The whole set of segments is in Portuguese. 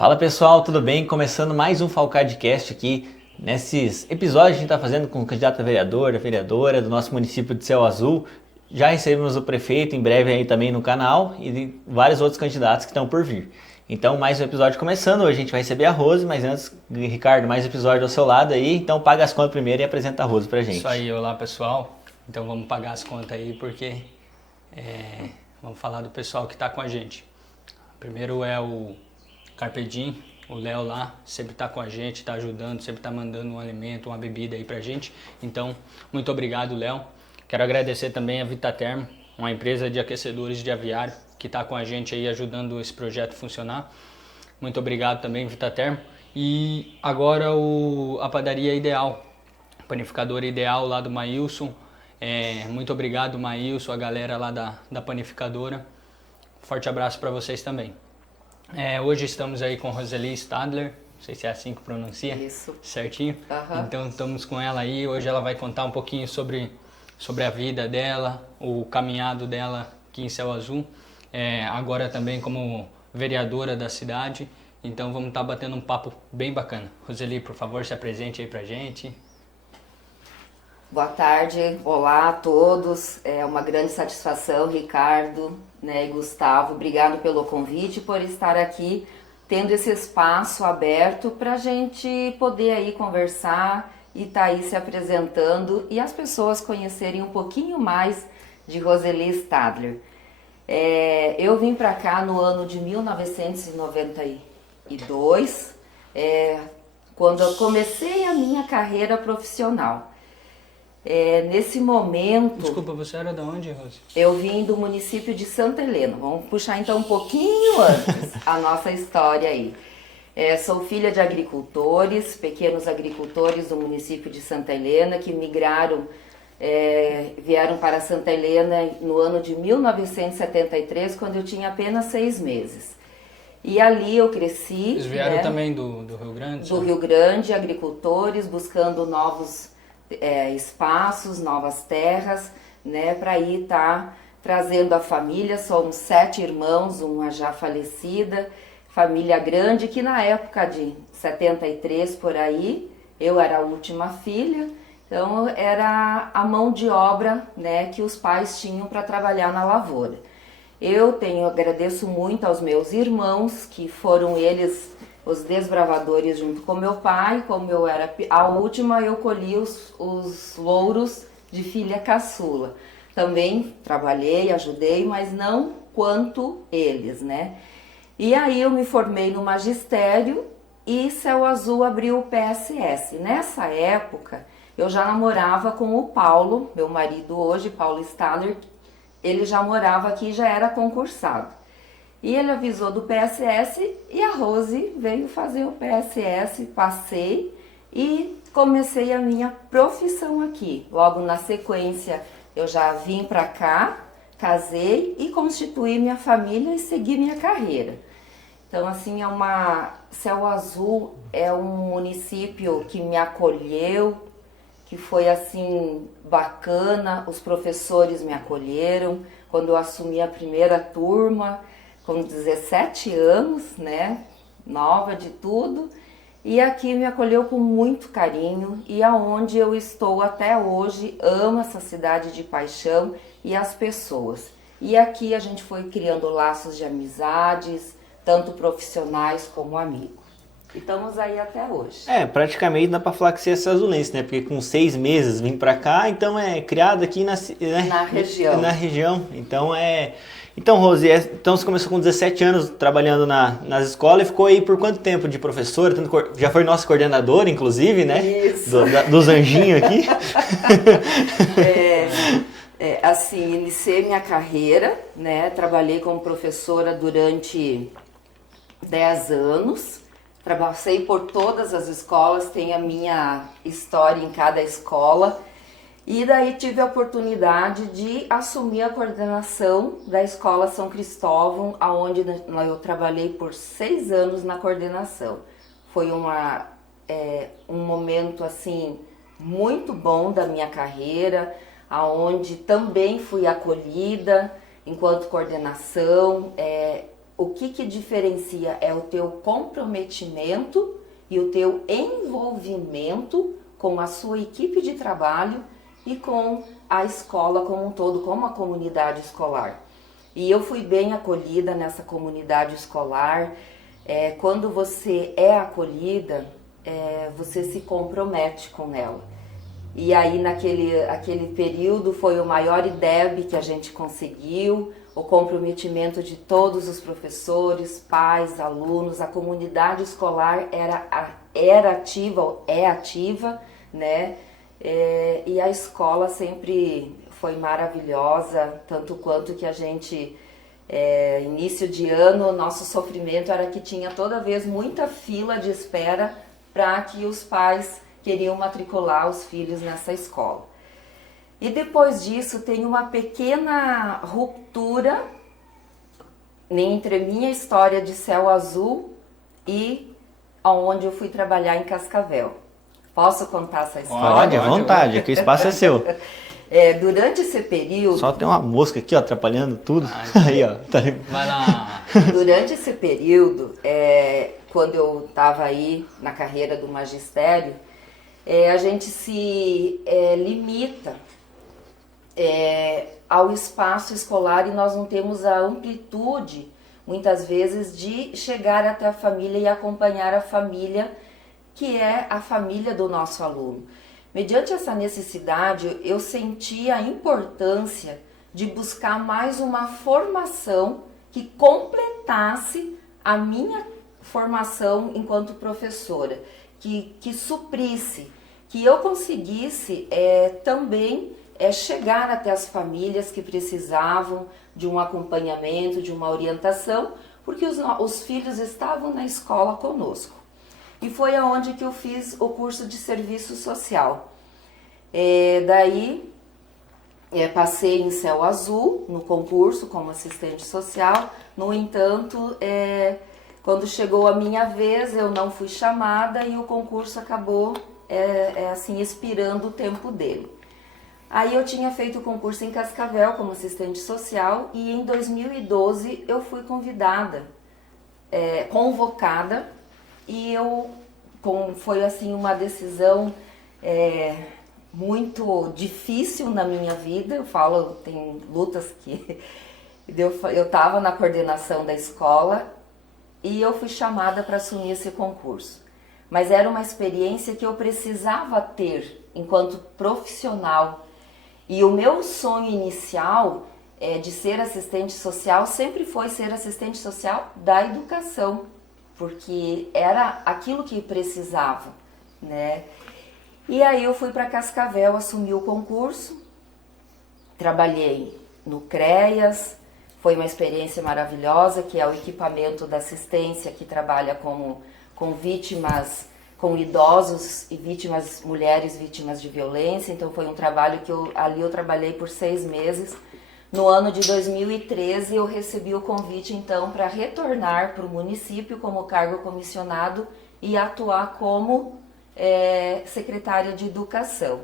Fala pessoal, tudo bem? Começando mais um Falcadcast aqui. Nesses episódios a gente está fazendo com o candidato a vereador, a vereadora do nosso município de Céu Azul. Já recebemos o prefeito em breve aí também no canal e vários outros candidatos que estão por vir. Então mais um episódio começando, hoje a gente vai receber a Rose, mas antes, Ricardo, mais um episódio ao seu lado aí, então paga as contas primeiro e apresenta a Rose pra gente. Isso aí, olá pessoal. Então vamos pagar as contas aí porque vamos falar do pessoal que está com a gente. Primeiro é o Carpedim, o Léo lá, sempre está com a gente, está ajudando, sempre está mandando um alimento, uma bebida aí pra gente. Então, muito obrigado, Léo. Quero agradecer também a Vitatermo, uma empresa de aquecedores de aviário, que está com a gente aí ajudando esse projeto funcionar. Muito obrigado também, Vitatermo. E agora a Padaria Ideal, Panificadora Ideal lá do Maílson. Muito obrigado, Maílson, a galera lá da panificadora. Forte abraço para vocês também. Hoje estamos aí com Roseli Stadler, não sei se é assim que pronuncia. Isso. Certinho? Uhum. Então estamos com ela aí, hoje ela vai contar um pouquinho sobre a vida dela, o caminhado dela aqui em Céu Azul, agora também como vereadora da cidade. Então vamos estar batendo um papo bem bacana. Roseli, por favor, se apresente aí pra gente. Boa tarde, olá a todos. É uma grande satisfação, Ricardo, né, e Gustavo. Obrigado pelo convite, por estar aqui, tendo esse espaço aberto para a gente poder aí conversar e estar aí se apresentando e as pessoas conhecerem um pouquinho mais de Roseli Stadler. Eu vim para cá no ano de 1992, quando eu comecei a minha carreira profissional. Nesse momento... Desculpa, você era de onde, Rose? Eu vim do município de Santa Helena. Vamos puxar então um pouquinho antes a nossa história aí. Sou filha de agricultores, pequenos agricultores do município de Santa Helena, que migraram, vieram para Santa Helena no ano de 1973, quando eu tinha apenas 6 meses. E ali eu cresci... Eles vieram também do Rio Grande? Do Rio Grande, agricultores, buscando novos espaços, novas terras, né, para ir estar trazendo a família. Somos 7 irmãos, uma já falecida, família grande, que na época de 73 por aí, eu era a última filha, então era a mão de obra, né, que os pais tinham para trabalhar na lavoura. Agradeço muito aos meus irmãos, que foram eles os desbravadores junto com meu pai. Como eu era a última, eu colhi os louros de filha caçula. Também trabalhei, ajudei, mas não quanto eles, né? E aí eu me formei no magistério e Céu Azul abriu o PSS. Nessa época, eu já namorava com o Paulo, meu marido hoje, Paulo Stadler. Ele já morava aqui e já era concursado. E ele avisou do PSS e a Rose veio fazer o PSS, passei e comecei a minha profissão aqui. Logo na sequência eu já vim para cá, casei e constituí minha família e segui minha carreira. Então assim, Céu Azul é um município que me acolheu, que foi assim bacana, os professores me acolheram. Quando eu assumi a primeira turma, com 17 anos, né, nova de tudo, e aqui me acolheu com muito carinho, e aonde eu estou até hoje, amo essa cidade de paixão e as pessoas. E aqui a gente foi criando laços de amizades, tanto profissionais como amigos. E estamos aí até hoje. Praticamente dá pra falar que você é azulense, né? Porque com 6 meses vim pra cá, então é criado aqui na região. Na região. Então, Rose, então você começou com 17 anos trabalhando nas escolas e ficou aí por quanto tempo de professora? Já foi nossa coordenadora, inclusive, né? Isso. Dos anjinhos aqui. Assim, iniciei minha carreira, né? Trabalhei como professora durante 10 anos. Passei por todas as escolas, tenho a minha história em cada escola. E daí tive a oportunidade de assumir a coordenação da Escola São Cristóvão, onde eu trabalhei por 6 anos na coordenação. Foi um momento assim muito bom da minha carreira, onde também fui acolhida enquanto coordenação. o que diferencia é o teu comprometimento e o teu envolvimento com a sua equipe de trabalho e com a escola como um todo, como a comunidade escolar. E eu fui bem acolhida nessa comunidade escolar. Quando você é acolhida, você se compromete com ela. E aí naquele período foi o maior IDEB que a gente conseguiu, o comprometimento de todos os professores, pais, alunos, a comunidade escolar era ativa, é ativa, né? E a escola sempre foi maravilhosa, tanto quanto que a gente, início de ano, nosso sofrimento era que tinha toda vez muita fila de espera para que os pais queriam matricular os filhos nessa escola. E depois disso tem uma pequena ruptura entre minha história de Céu Azul e aonde eu fui trabalhar em Cascavel. Posso contar essa história? Pode, à vontade, aqui o espaço é seu. Durante esse período... Só tem uma mosca aqui, ó, atrapalhando tudo. Aí, ó. Vai lá. Durante esse período, quando eu estava aí na carreira do magistério, a gente se limita ao espaço escolar e nós não temos a amplitude, muitas vezes, de chegar até a família e acompanhar a família, que é a família do nosso aluno. Mediante essa necessidade, eu senti a importância de buscar mais uma formação que completasse a minha formação enquanto professora, que suprisse, que eu conseguisse também chegar até as famílias que precisavam de um acompanhamento, de uma orientação, porque os filhos estavam na escola conosco. E foi aonde que eu fiz o curso de serviço social. Daí, passei em Céu Azul, no concurso, como assistente social. No entanto, quando chegou a minha vez, eu não fui chamada e o concurso acabou, assim, expirando o tempo dele. Aí eu tinha feito o concurso em Cascavel como assistente social e em 2012 eu fui convidada, convocada, e foi assim uma decisão muito difícil na minha vida. Eu falo, tem lutas que eu estava na coordenação da escola e eu fui chamada para assumir esse concurso. Mas era uma experiência que eu precisava ter enquanto profissional. E o meu sonho inicial de ser assistente social sempre foi ser assistente social da educação, porque era aquilo que precisava, né? E aí eu fui para Cascavel, assumi o concurso, trabalhei no CREAS, foi uma experiência maravilhosa, que é o equipamento da assistência que trabalha com vítimas, com idosos e mulheres vítimas de violência. Então foi um trabalho que ali eu trabalhei por 6 meses. No ano de 2013 eu recebi o convite então para retornar para o município como cargo comissionado e atuar como secretária de educação.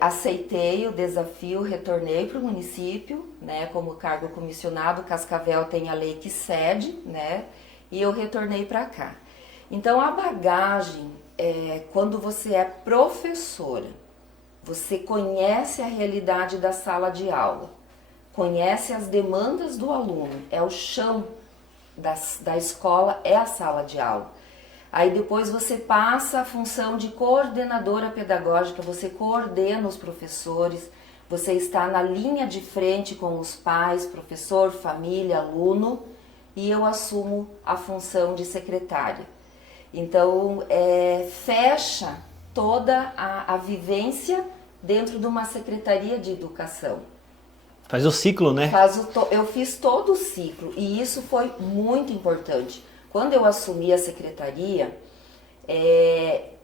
Aceitei o desafio, retornei para o município, né, como cargo comissionado. Cascavel tem a lei que cede, né, e eu retornei para cá. Então a bagagem, quando você é professora, você conhece a realidade da sala de aula, conhece as demandas do aluno, é o chão da escola, é a sala de aula. Aí depois você passa a função de coordenadora pedagógica, você coordena os professores, você está na linha de frente com os pais, professor, família, aluno, e eu assumo a função de secretária. Então, fecha toda a vivência dentro de uma secretaria de educação. Faz o ciclo, né? Eu fiz todo o ciclo e isso foi muito importante. Quando eu assumi a secretaria,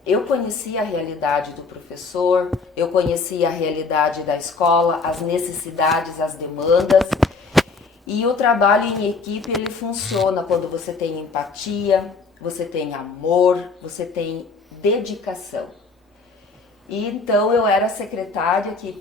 eu conhecia a realidade do professor, eu conhecia a realidade da escola, as necessidades, as demandas. E o trabalho em equipe, ele funciona quando você tem empatia, você tem amor, você tem dedicação. E então eu era secretária que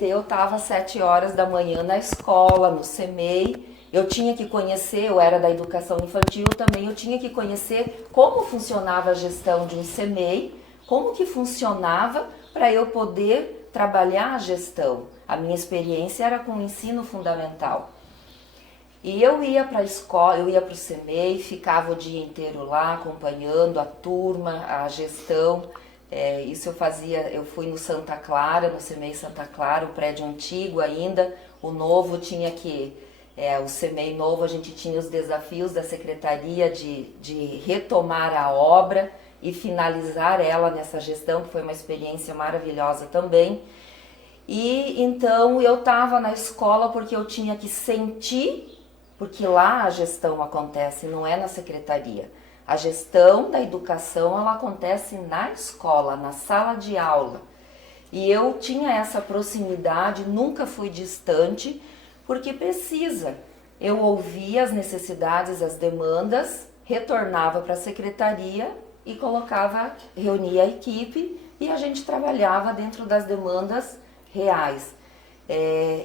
eu estava às 7 horas da manhã na escola, no CEMEI, eu tinha que conhecer, eu era da educação infantil também, eu tinha que conhecer como funcionava a gestão de um CMEI, como que funcionava para eu poder trabalhar a gestão. A minha experiência era com o ensino fundamental. E eu ia para a escola, eu ia para o CMEI, ficava o dia inteiro lá acompanhando a turma, a gestão. Isso eu fazia, eu fui no Santa Clara, no CMEI Santa Clara, o prédio antigo ainda, o novo tinha que, o CMEI novo a gente tinha os desafios da secretaria de retomar a obra e finalizar ela nessa gestão, que foi uma experiência maravilhosa também. E então eu estava na escola porque eu tinha que sentir, porque lá a gestão acontece, não é na secretaria. A gestão da educação, ela acontece na escola, na sala de aula. E eu tinha essa proximidade, nunca fui distante, porque precisa. Eu ouvia as necessidades, as demandas, retornava para a secretaria e reunia a equipe e a gente trabalhava dentro das demandas reais.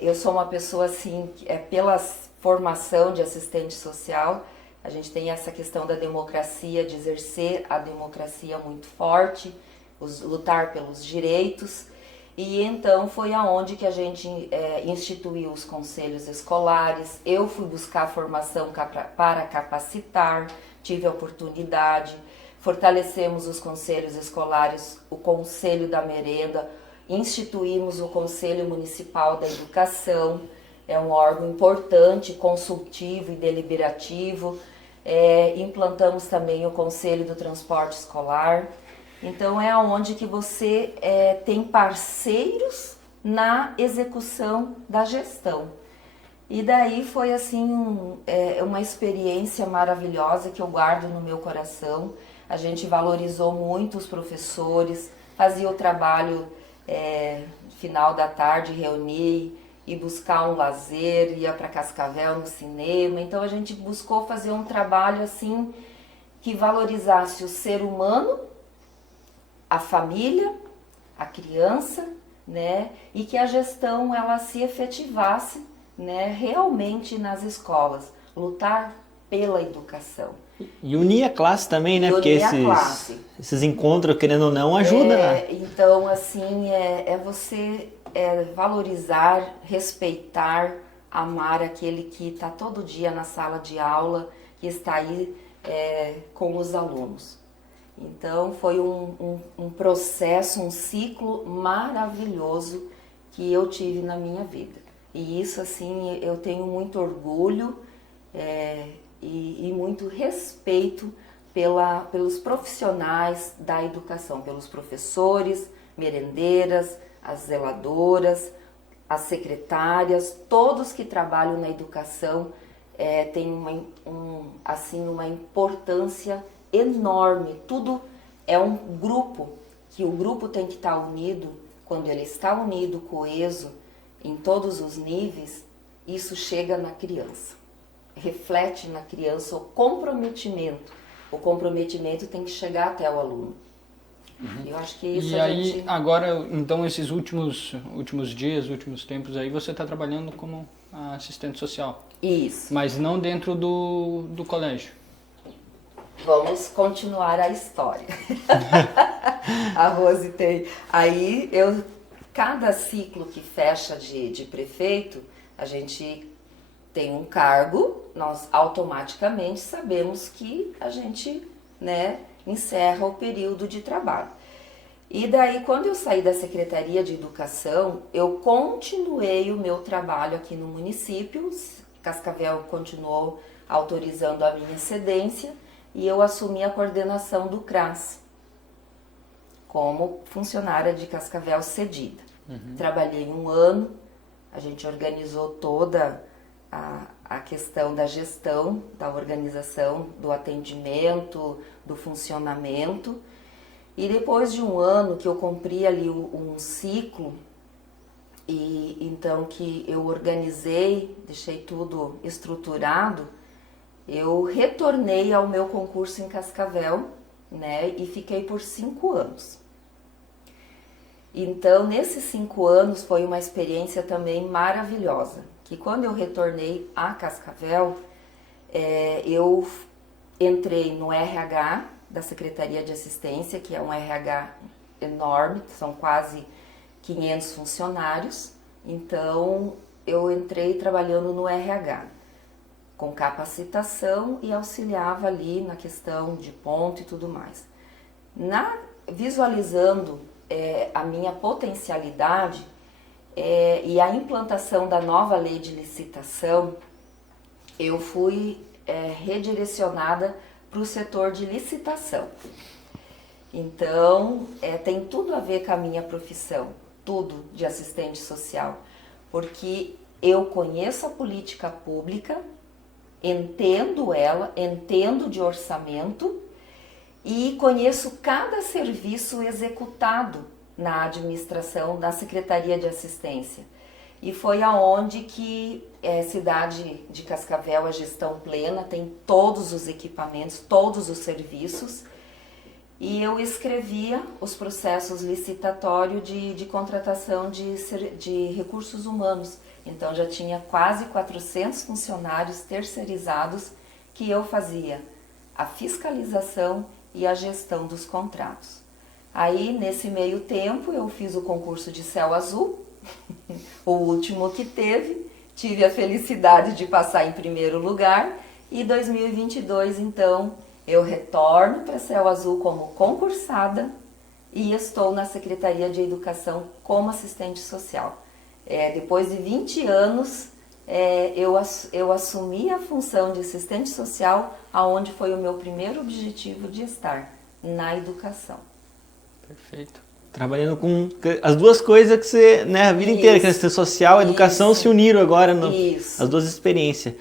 Eu sou uma pessoa assim, pela formação de assistente social, a gente tem essa questão da democracia, de exercer a democracia muito forte, lutar pelos direitos. E então foi aonde que a gente instituiu os conselhos escolares. Eu fui buscar formação para capacitar, tive a oportunidade. Fortalecemos os conselhos escolares, o Conselho da Merenda, instituímos o Conselho Municipal da Educação, é um órgão importante, consultivo e deliberativo. Implantamos também o Conselho do Transporte Escolar. Então é onde que você tem parceiros na execução da gestão. E daí foi assim uma experiência maravilhosa que eu guardo no meu coração. A gente valorizou muito os professores, fazia o trabalho final da tarde, reunir e buscar um lazer, ia para Cascavel no cinema. Então a gente buscou fazer um trabalho assim que valorizasse o ser humano, a família, a criança, né? E que a gestão ela se efetivasse, né, realmente nas escolas, lutar pela educação. E unir a classe também, né? Porque esses encontros, querendo ou não, ajudam. Então, assim, você valorizar, respeitar, amar aquele que está todo dia na sala de aula, que está aí com os alunos. Então, foi um processo, um ciclo maravilhoso que eu tive na minha vida. E isso, assim, eu tenho muito orgulho e muito respeito pelos profissionais da educação, pelos professores, merendeiras, as zeladoras, as secretárias, todos que trabalham na educação têm uma importância enorme. Tudo é um grupo, que o grupo tem que estar unido. Quando ele está unido, coeso, em todos os níveis, isso chega na criança. Reflete na criança o comprometimento. O comprometimento tem que chegar até o aluno. Uhum. Eu acho que isso agora, então, esses últimos dias, últimos tempos aí, você está trabalhando como assistente social. Isso. Mas não dentro do colégio. Vamos continuar a história. A Rose tem... Aí, cada ciclo que fecha de prefeito, a gente tem um cargo, nós automaticamente sabemos que a gente, né, encerra o período de trabalho. E daí, quando eu saí da Secretaria de Educação, eu continuei o meu trabalho aqui no município. Cascavel continuou autorizando a minha cedência e eu assumi a coordenação do CRAS como funcionária de Cascavel cedida. Uhum. Trabalhei 1 ano, a gente organizou toda a questão da gestão, da organização, do atendimento, do funcionamento. E depois de 1 ano que eu cumpri ali um ciclo, e então que eu organizei, deixei tudo estruturado, eu retornei ao meu concurso em Cascavel, né, e fiquei por 5 anos. Então, nesses 5 anos foi uma experiência também maravilhosa, que quando eu retornei a Cascavel, eu entrei no RH da Secretaria de Assistência, que é um RH enorme, são quase 500 funcionários. Então, eu entrei trabalhando no RH, com capacitação e auxiliava ali na questão de ponto e tudo mais. Visualizando a minha potencialidade e a implantação da nova lei de licitação, eu fui redirecionada para o setor de licitação. Então, tem tudo a ver com a minha profissão, tudo de assistente social, porque eu conheço a política pública, entendo ela, entendo de orçamento e conheço cada serviço executado na administração da Secretaria de Assistência. E foi aonde que cidade de Cascavel, a gestão plena, tem todos os equipamentos, todos os serviços, e eu escrevia os processos licitatórios de contratação de recursos humanos. Então já tinha quase 400 funcionários terceirizados que eu fazia a fiscalização e a gestão dos contratos. Aí, nesse meio tempo, eu fiz o concurso de Céu Azul, o último que teve, tive a felicidade de passar em primeiro lugar, e 2022, então, eu retorno para Céu Azul como concursada e estou na Secretaria de Educação como assistente social. Depois de 20 anos, eu assumi a função de assistente social, aonde foi o meu primeiro objetivo de estar, na educação. Perfeito. Trabalhando com as duas coisas que você, né, a vida inteira, que é assistência social e educação, se uniram agora, as duas experiências.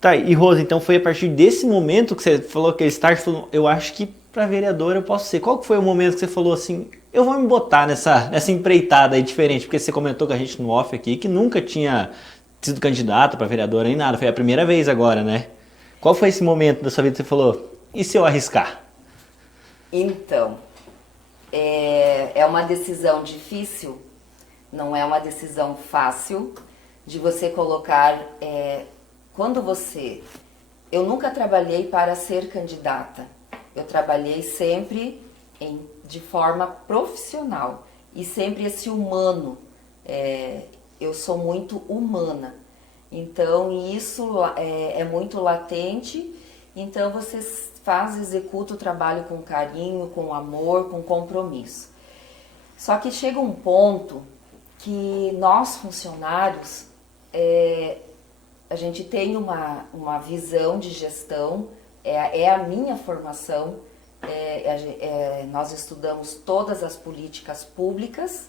Tá, e Rosa, então foi a partir desse momento que você falou que start, falou, eu acho que para vereadora eu posso ser. Qual que foi o momento que você falou assim, eu vou me botar nessa empreitada aí diferente? Porque você comentou com a gente no off aqui que nunca tinha sido candidato para vereadora nem nada, foi a primeira vez agora, né? Qual foi esse momento da sua vida que você falou, e se eu arriscar? Então, é uma decisão difícil, não é uma decisão fácil de você colocar... Eu nunca trabalhei para ser candidata, eu trabalhei sempre de forma profissional e sempre esse humano, eu sou muito humana, então isso é muito latente, então você executa o trabalho com carinho, com amor, com compromisso. Só que chega um ponto que nós funcionários, a gente tem uma visão de gestão, a minha formação, nós estudamos todas as políticas públicas,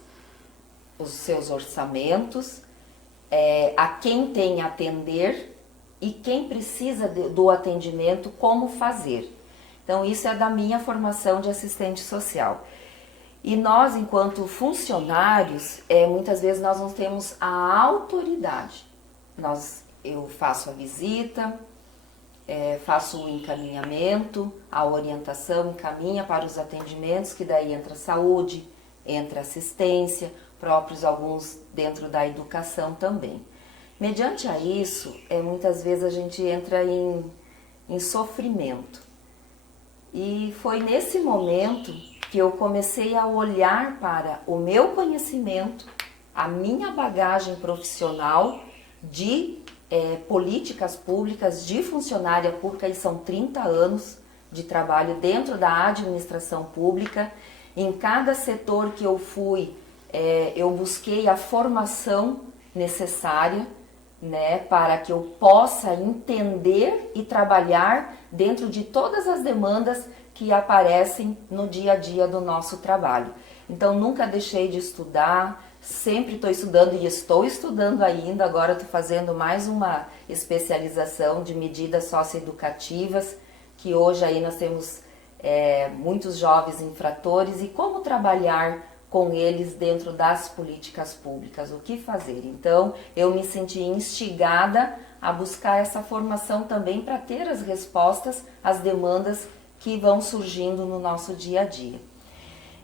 os seus orçamentos, a quem tem a atender e quem precisa do atendimento, como fazer. Então isso é da minha formação de assistente social. E nós, enquanto funcionários, muitas vezes nós não temos a autoridade. Eu faço a visita, faço o encaminhamento, a orientação, encaminha para os atendimentos, que daí entra a saúde, entra a assistência, próprios alguns dentro da educação também. Mediante a isso, muitas vezes a gente entra em sofrimento. E foi nesse momento que eu comecei a olhar para o meu conhecimento, a minha bagagem profissional de políticas públicas, de funcionária pública, e são 30 anos de trabalho dentro da administração pública. Em cada setor que eu fui, eu busquei a formação necessária, né, para que eu possa entender e trabalhar dentro de todas as demandas que aparecem no dia a dia do nosso trabalho. Então, nunca deixei de estudar, sempre estou estudando e estou estudando ainda. Agora estou fazendo mais uma especialização de medidas socioeducativas, que hoje aí nós temos muitos jovens infratores, e como trabalhar com eles dentro das políticas públicas, o que fazer. Então, eu me senti instigada a buscar essa formação também para ter as respostas às demandas que vão surgindo no nosso dia a dia.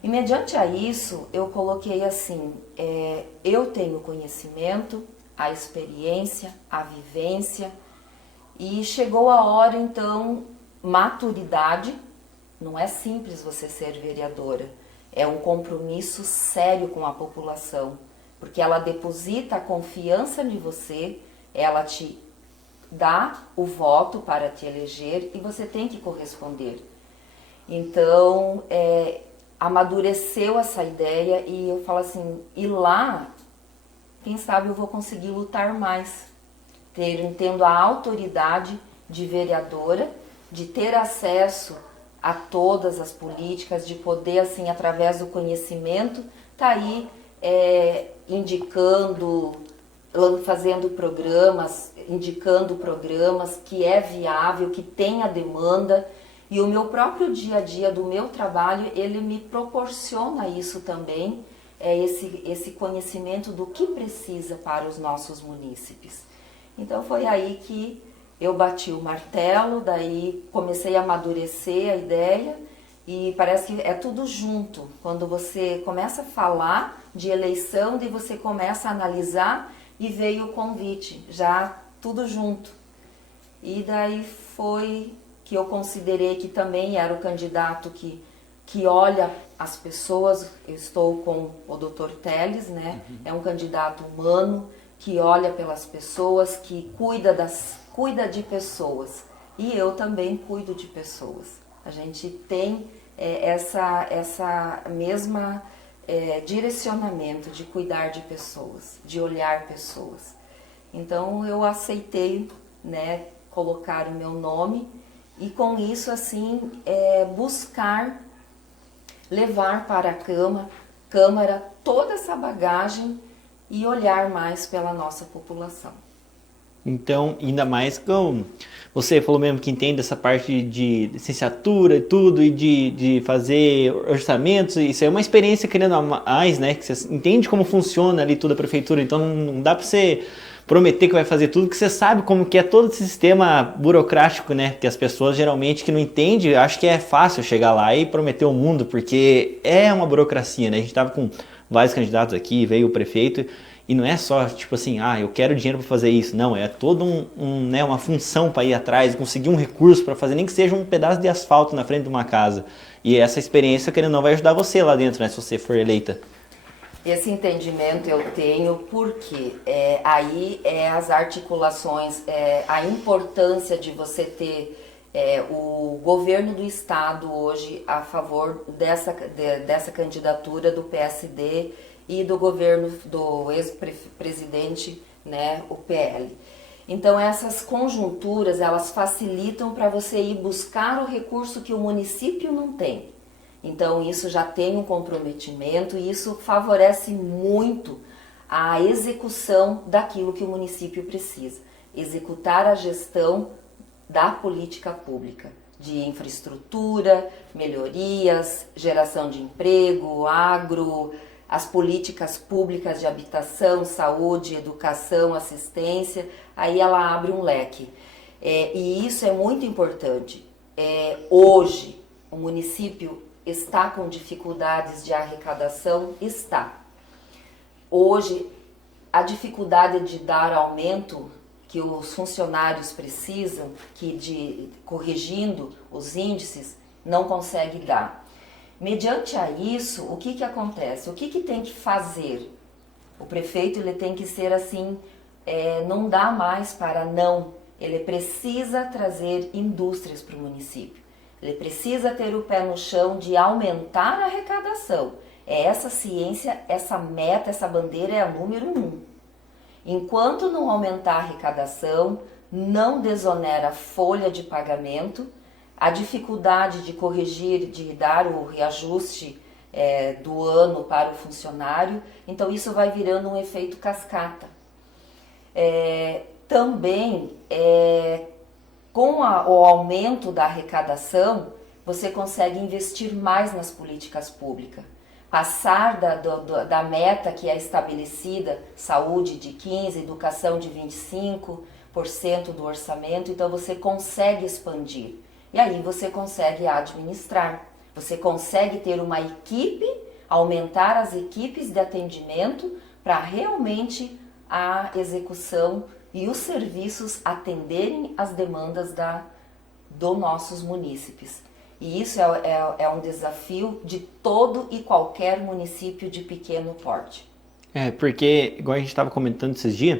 E mediante a isso, eu coloquei assim, eu tenho conhecimento, a experiência, a vivência. E chegou a hora, então, maturidade. Não é simples você ser vereadora. É um compromisso sério com a população, porque ela deposita a confiança em você, ela te dá o voto para te eleger e você tem que corresponder. Então, amadureceu essa ideia e eu falo assim, e lá, quem sabe eu vou conseguir lutar mais, tendo a autoridade de vereadora, de ter acesso a todas as políticas, de poder, assim, através do conhecimento, tá aí indicando, fazendo programas, indicando programas que é viável, que tem a demanda. E o meu próprio dia a dia do meu trabalho, ele me proporciona isso também, esse conhecimento do que precisa para os nossos munícipes. Então foi aí que eu bati o martelo, daí comecei a amadurecer a ideia e parece que é tudo junto. Quando você começa a falar de eleição, daí você começa a analisar e veio o convite, já tudo junto. E daí foi que eu considerei que também era o candidato que olha as pessoas. Eu estou com o Dr. Teles, né? É um candidato humano, que olha pelas pessoas, que cuida de pessoas. E eu também cuido de pessoas. A gente tem essa mesma direcionamento de cuidar de pessoas, de olhar pessoas. Então eu aceitei, né, colocar o meu nome e com isso assim buscar levar para a Câmara toda essa bagagem e olhar mais pela nossa população. Então, ainda mais com você falou mesmo que entende essa parte de licenciatura e tudo, e de fazer orçamentos, isso é uma experiência querendo a mais, né? Que você entende como funciona ali toda a prefeitura, então não dá para você prometer que vai fazer tudo, que você sabe como que é todo esse sistema burocrático, né? Que as pessoas geralmente que não entendem, acham que é fácil chegar lá e prometer o mundo, porque é uma burocracia, né? A gente tava com vários candidatos aqui, veio o prefeito, e não é só tipo assim, eu quero dinheiro para fazer isso. Não, é toda né, uma função para ir atrás, conseguir um recurso para fazer, nem que seja um pedaço de asfalto na frente de uma casa. E essa experiência, querendo ou não, vai ajudar você lá dentro, né, se você for eleita. Esse entendimento eu tenho porque aí as articulações, a importância de você ter o governo do estado hoje a favor dessa candidatura do PSD e do governo do ex-presidente, né, o PL. Então essas conjunturas, elas facilitam para você ir buscar o recurso que o município não tem. Então isso já tem um comprometimento e isso favorece muito a execução daquilo que o município precisa. Executar a gestão da política pública, de infraestrutura, melhorias, geração de emprego, agro, as políticas públicas de habitação, saúde, educação, assistência, aí ela abre um leque. E isso é muito importante. Hoje, o município está com dificuldades de arrecadação? Está. Hoje, a dificuldade de dar aumento que os funcionários precisam, corrigindo os índices, não consegue dar. Mediante a isso, o que acontece? O que tem que fazer? O prefeito ele tem que ser assim, não dá mais para não. Ele precisa trazer indústrias para o município. Ele precisa ter o pé no chão de aumentar a arrecadação. Essa ciência, essa meta, essa bandeira é a número 1. Enquanto não aumentar a arrecadação, não desonera a folha de pagamento, a dificuldade de corrigir, de dar o reajuste do ano para o funcionário, então isso vai virando um efeito cascata. Também, com o aumento da arrecadação, você consegue investir mais nas políticas públicas. Passar da meta que é estabelecida, saúde de 15%, educação de 25% do orçamento, então você consegue expandir. E aí você consegue administrar, você consegue ter uma equipe, aumentar as equipes de atendimento para realmente a execução e os serviços atenderem às demandas dos nossos munícipes. E isso é um desafio de todo e qualquer município de pequeno porte. Porque, igual a gente estava comentando esses dias,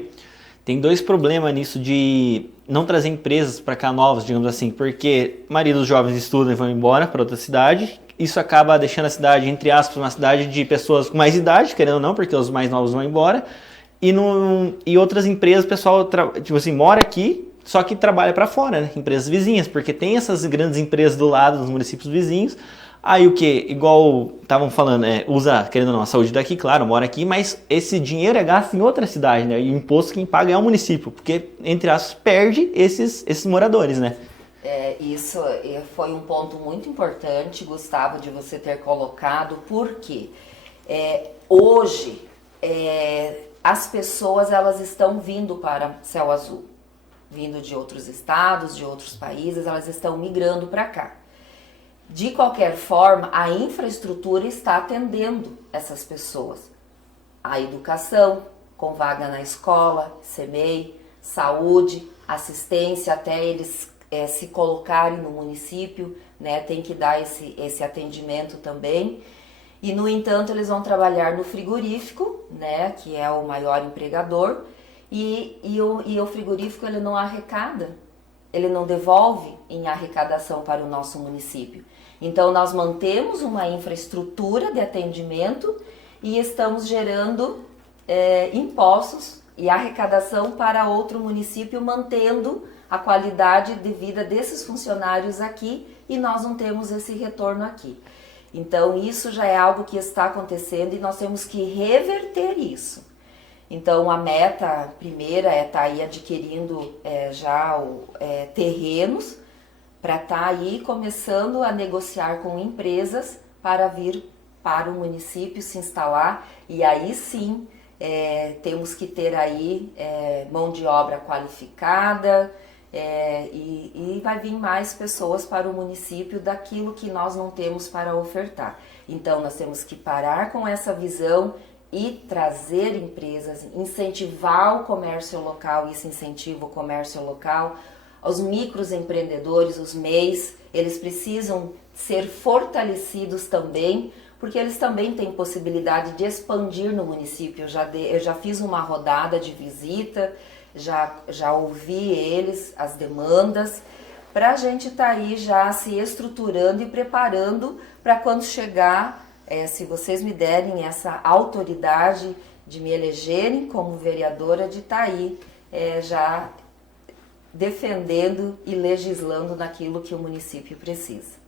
tem dois problemas nisso de não trazer empresas para cá novas, digamos assim, porque a maioria dos jovens estudam e vão embora para outra cidade. Isso acaba deixando a cidade, entre aspas, uma cidade de pessoas com mais idade, querendo ou não, porque os mais novos vão embora. E outras empresas, o pessoal tipo assim, mora aqui, só que trabalha para fora, né? Empresas vizinhas, porque tem essas grandes empresas do lado dos municípios vizinhos. Aí o que? Igual estavam falando, usa, querendo ou não, a saúde daqui, claro, mora aqui, mas esse dinheiro é gasto em outra cidade, né? E o imposto quem paga é o município, porque, entre aspas, perde esses moradores, né? Isso foi um ponto muito importante, Gustavo, de você ter colocado, porque hoje as pessoas elas estão vindo para Céu Azul, vindo de outros estados, de outros países, elas estão migrando para cá. De qualquer forma, a infraestrutura está atendendo essas pessoas. A educação, com vaga na escola, CMEI, saúde, assistência até eles se colocarem no município, né? Tem que dar esse atendimento também. E, no entanto, eles vão trabalhar no frigorífico, né? Que é o maior empregador, e o frigorífico ele não arrecada, ele não devolve em arrecadação para o nosso município. Então, nós mantemos uma infraestrutura de atendimento e estamos gerando impostos e arrecadação para outro município, mantendo a qualidade de vida desses funcionários aqui, e nós não temos esse retorno aqui. Então, isso já é algo que está acontecendo e nós temos que reverter isso. Então, a meta primeira é estar aí adquirindo terrenos, para estar aí começando a negociar com empresas para vir para o município se instalar, e aí sim temos que ter aí mão de obra qualificada, e vai vir mais pessoas para o município daquilo que nós não temos para ofertar. Então nós temos que parar com essa visão e trazer empresas, incentivar o comércio local, isso incentiva o comércio local. Os microempreendedores, os MEIs, eles precisam ser fortalecidos também, porque eles também têm possibilidade de expandir no município. Eu já fiz uma rodada de visita, já ouvi eles, as demandas, para a gente estar aí já se estruturando e preparando para quando chegar, se vocês me derem essa autoridade de me elegerem como vereadora, de estar aí já defendendo e legislando naquilo que o município precisa.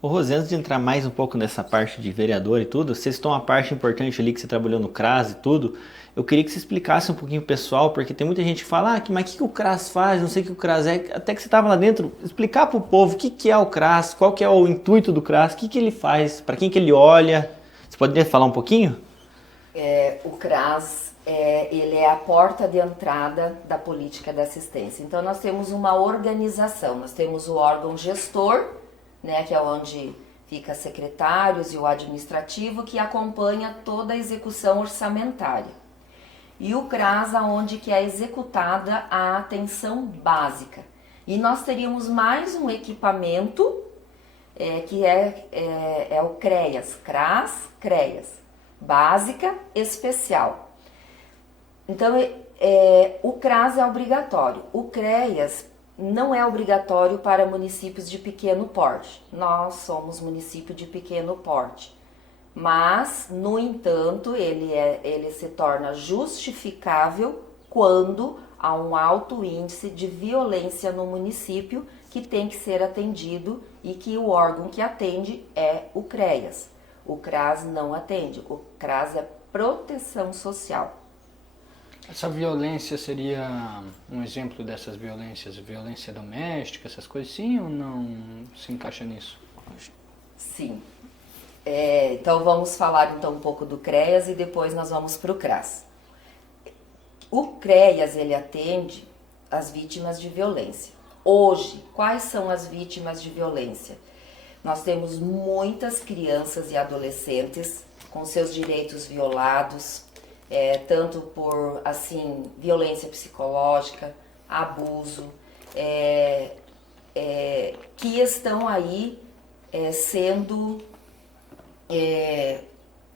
Ô Rose, antes de entrar mais um pouco nessa parte de vereador e tudo, vocês estão uma parte importante ali que você trabalhou no CRAS e tudo, eu queria que você explicasse um pouquinho pro pessoal, porque tem muita gente que fala, mas o que o CRAS faz, não sei o que o CRAS é, até que você estava lá dentro, explicar pro povo o que é o CRAS, qual que é o intuito do CRAS, o que ele faz, para quem que ele olha, você poderia falar um pouquinho? O CRAS ele é a porta de entrada da política de assistência. Então nós temos uma organização, nós temos o órgão gestor, né, que é onde fica secretários e o administrativo, que acompanha toda a execução orçamentária. E o CRAS, onde que é executada a atenção básica. E nós teríamos mais um equipamento que é o CREAS, CRAS, básica especial. Então, o CRAS é obrigatório. O CREAS não é obrigatório para municípios de pequeno porte. Nós somos município de pequeno porte. Mas, no entanto, ele se torna justificável quando há um alto índice de violência no município que tem que ser atendido e que o órgão que atende é o CREAS. O CRAS não atende. O CRAS é proteção social. Essa violência seria um exemplo dessas violências, violência doméstica, essas coisas, sim ou não se encaixa nisso? Sim. Então vamos falar então um pouco do CREAS e depois nós vamos para o CRAS. O CREAS ele atende as vítimas de violência. Hoje, quais são as vítimas de violência? Nós temos muitas crianças e adolescentes com seus direitos violados, tanto por, assim, violência psicológica, abuso, que estão aí sendo,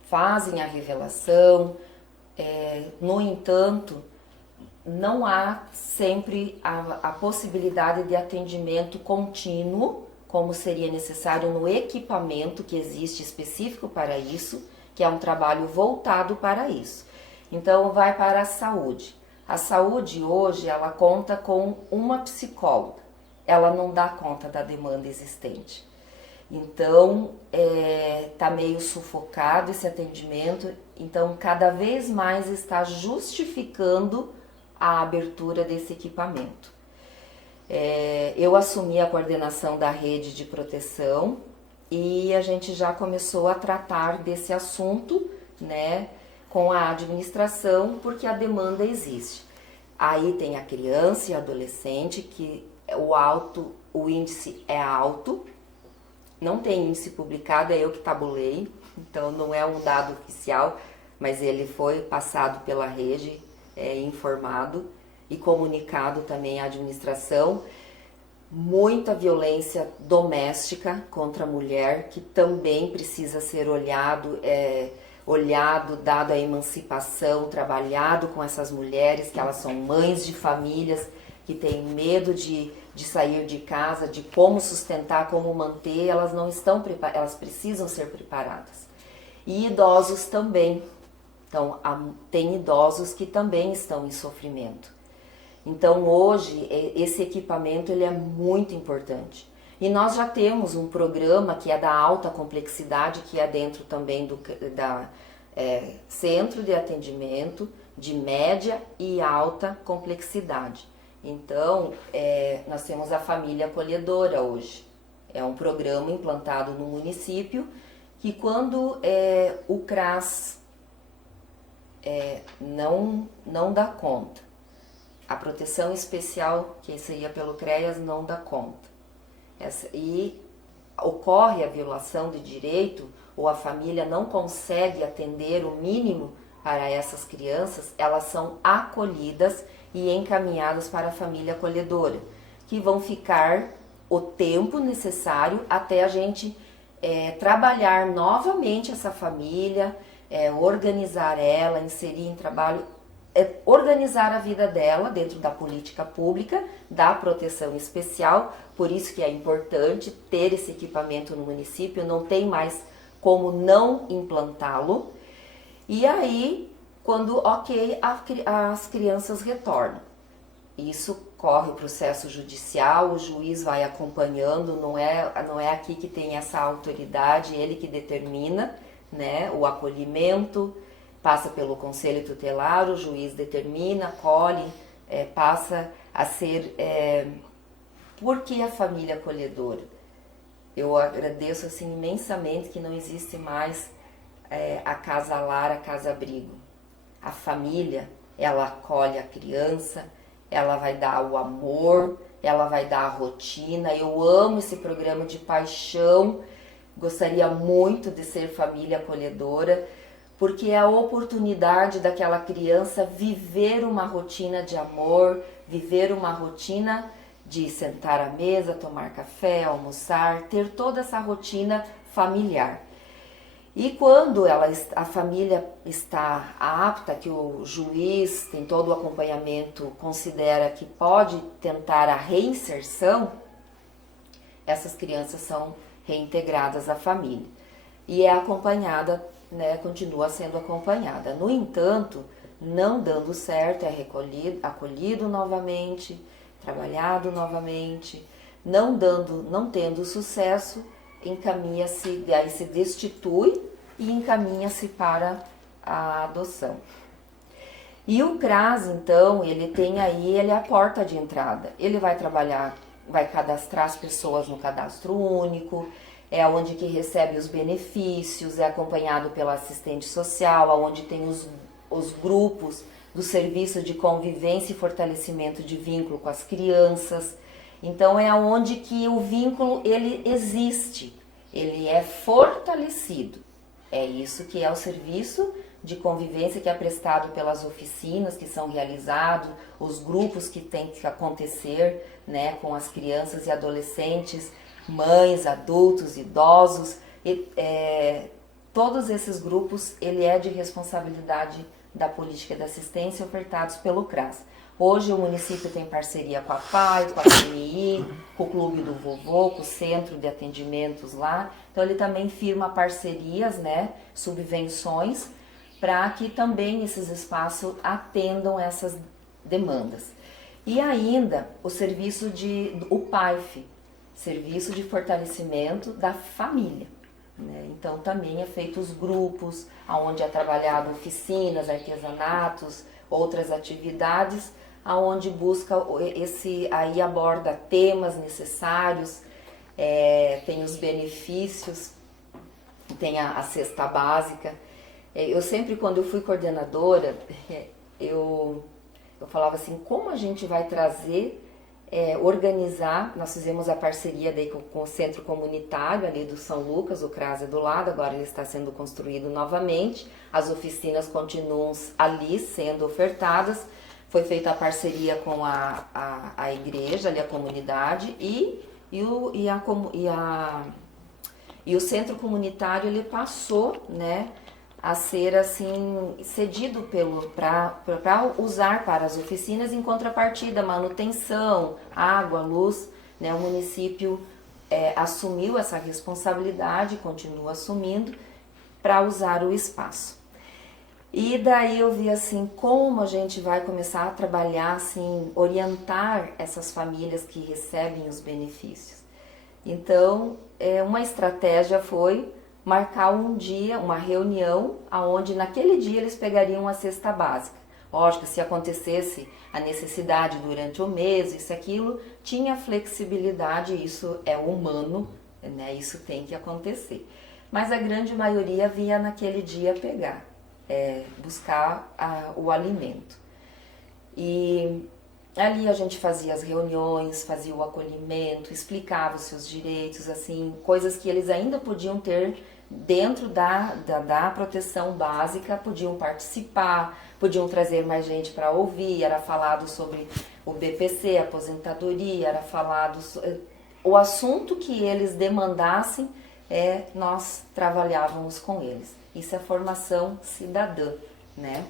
fazem a revelação. No entanto, não há sempre a possibilidade de atendimento contínuo, como seria necessário no equipamento que existe específico para isso, que é um trabalho voltado para isso. Então, vai para a saúde. A saúde hoje, ela conta com uma psicóloga, ela não dá conta da demanda existente. Então, tá meio sufocado esse atendimento, então cada vez mais está justificando a abertura desse equipamento. Eu assumi a coordenação da rede de proteção e a gente já começou a tratar desse assunto, né, com a administração, porque a demanda existe. Aí tem a criança e adolescente, que o índice é alto, não tem índice publicado, é eu que tabulei, então não é um dado oficial, mas ele foi passado pela rede, informado e comunicado também à administração. Muita violência doméstica contra a mulher, que também precisa ser olhado, dado a emancipação, trabalhado com essas mulheres, que elas são mães de famílias, que têm medo de sair de casa, de como sustentar, como manter, elas não estão preparadas, elas precisam ser preparadas. E idosos também. Então, tem idosos que também estão em sofrimento. Então, hoje, esse equipamento ele é muito importante. E nós já temos um programa que é da alta complexidade, que é dentro também da centro de atendimento de média e alta complexidade. Então, nós temos a família acolhedora hoje. É um programa implantado no município que quando o CRAS não dá conta, a proteção especial, que seria pelo CREAS, não dá conta. E ocorre a violação de direito, ou a família não consegue atender o mínimo para essas crianças, elas são acolhidas e encaminhadas para a família acolhedora, que vão ficar o tempo necessário até a gente trabalhar novamente essa família, organizar ela, inserir em trabalho, organizar a vida dela dentro da política pública, da proteção especial. Por isso que é importante ter esse equipamento no município, não tem mais como não implantá-lo. E aí, quando as crianças retornam. Isso corre o processo judicial, o juiz vai acompanhando, não é aqui que tem essa autoridade, ele que determina, né, o acolhimento, passa pelo conselho tutelar, o juiz determina, acolhe, passa a ser... Por que a família acolhedora? Eu agradeço assim, imensamente que não existe mais a casa-lar, a casa-abrigo. A família, ela acolhe a criança, ela vai dar o amor, ela vai dar a rotina. Eu amo esse programa de paixão, gostaria muito de ser família acolhedora, porque é a oportunidade daquela criança viver uma rotina de amor, viver uma rotina de sentar à mesa, tomar café, almoçar, ter toda essa rotina familiar. E quando a família está apta, que o juiz tem todo o acompanhamento, considera que pode tentar a reinserção, essas crianças são reintegradas à família. E é acompanhada, né, continua sendo acompanhada. No entanto, não dando certo, é acolhido novamente, trabalhado novamente, não tendo sucesso, encaminha-se, aí se destitui e encaminha-se para a adoção. E o CRAS, então, ele é a porta de entrada. Ele vai trabalhar, vai cadastrar as pessoas no cadastro único, é onde que recebe os benefícios, é acompanhado pela assistente social, onde tem os grupos do serviço de convivência e fortalecimento de vínculo com as crianças. Então é onde que o vínculo ele existe, ele é fortalecido. É isso que é o serviço de convivência que é prestado pelas oficinas que são realizados, os grupos que tem que acontecer, né, com as crianças e adolescentes, mães, adultos, idosos, todos esses grupos ele é de responsabilidade da política de assistência ofertados pelo CRAS. Hoje o município tem parceria com a PAI, com a CNI, com o Clube do Vovô, com o Centro de Atendimentos lá. Então ele também firma parcerias, né, subvenções, para que também esses espaços atendam essas demandas. E ainda o serviço o PAIF, Serviço de Fortalecimento da Família. Né? Então também é feito os grupos, onde é trabalhado oficinas, artesanatos, outras atividades, aonde busca aí aborda temas necessários, tem os benefícios, tem a cesta básica. Eu sempre, quando eu fui coordenadora, eu falava assim, como a gente vai trazer, organizar, nós fizemos a parceria daí com o centro comunitário ali do São Lucas, o CRAS é do lado, agora ele está sendo construído novamente, as oficinas continuam ali sendo ofertadas, foi feita a parceria com a igreja, ali a comunidade, e o centro comunitário ele passou, né, a ser assim cedido para usar para as oficinas em contrapartida, manutenção, água, luz, né, o município assumiu essa responsabilidade, continua assumindo, para usar o espaço. E daí eu vi assim, como a gente vai começar a trabalhar, assim, orientar essas famílias que recebem os benefícios. Então, uma estratégia foi marcar um dia, uma reunião, onde naquele dia eles pegariam a cesta básica. Lógico, se acontecesse a necessidade durante o mês, isso, aquilo, tinha flexibilidade, isso é humano, né? Isso tem que acontecer. Mas a grande maioria via naquele dia pegar. Buscar o alimento. E ali a gente fazia as reuniões, fazia o acolhimento, explicava os seus direitos, assim, coisas que eles ainda podiam ter dentro da proteção básica, podiam participar, podiam trazer mais gente para ouvir, era falado sobre o BPC, aposentadoria, era falado o assunto que eles demandassem, nós trabalhávamos com eles. Isso é formação cidadã, né?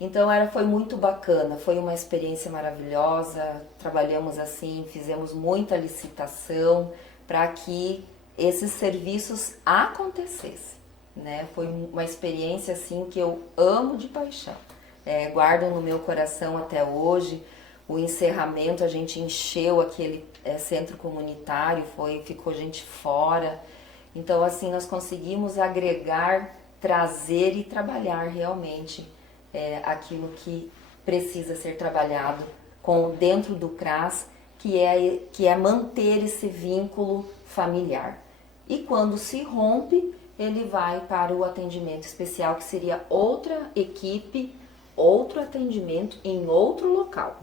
Então foi muito bacana, foi uma experiência maravilhosa, trabalhamos assim, fizemos muita licitação para que esses serviços acontecessem, né? Foi uma experiência assim que eu amo de paixão, guardo no meu coração até hoje. O encerramento, a gente encheu aquele centro comunitário, ficou gente fora. Então assim, nós conseguimos agregar, trazer e trabalhar realmente aquilo que precisa ser trabalhado dentro do CRAS, que é manter esse vínculo familiar. E quando se rompe, ele vai para o atendimento especial, que seria outra equipe, outro atendimento em outro local.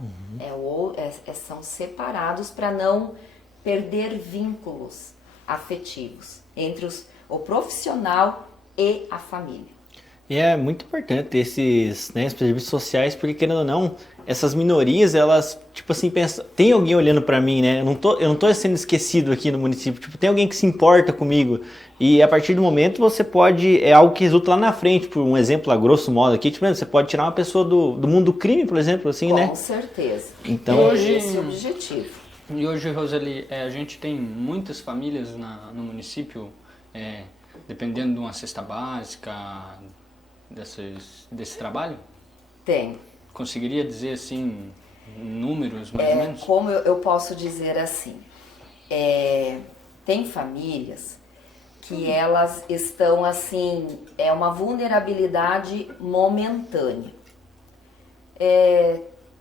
São separados para não perder vínculos afetivos entre o profissional e a família. E é muito importante esses serviços sociais, porque querendo ou não, essas minorias, elas, tipo assim, pensam, tem alguém olhando para mim, né? Eu não tô sendo esquecido aqui no município, tipo, tem alguém que se importa comigo. E a partir do momento você pode, algo que resulta lá na frente, por um exemplo a grosso modo aqui, tipo, você pode tirar uma pessoa do mundo do crime, por exemplo, assim, né? Com certeza. Então, esse é o objetivo. E hoje, Roseli, a gente tem muitas famílias no município, dependendo de uma cesta básica, desse trabalho? Tem. Conseguiria dizer assim, números mais ou menos? Como eu posso dizer assim, tem famílias que elas estão assim, uma vulnerabilidade momentânea.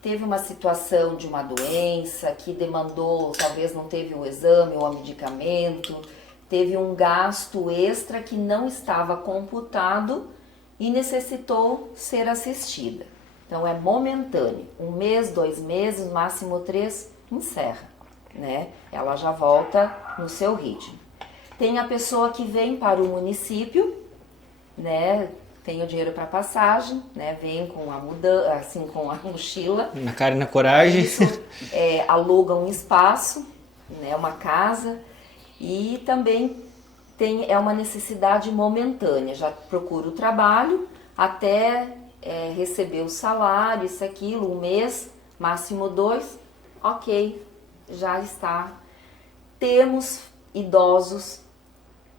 Teve uma situação de uma doença que demandou, talvez não teve o exame ou o medicamento, teve um gasto extra que não estava computado e necessitou ser assistida. Então é momentâneo, 1 mês, 2 meses, máximo 3, encerra, né? Ela já volta no seu ritmo. Tem a pessoa que vem para o município, né? tem o dinheiro para passagem, né? Vem com a mudança, assim, com a mochila. Na cara e na coragem. Isso, aluga um espaço, né? Uma casa, e também é uma necessidade momentânea. Já procura o trabalho até receber o salário, isso, aquilo, um mês, máximo 2, ok, já está. Temos idosos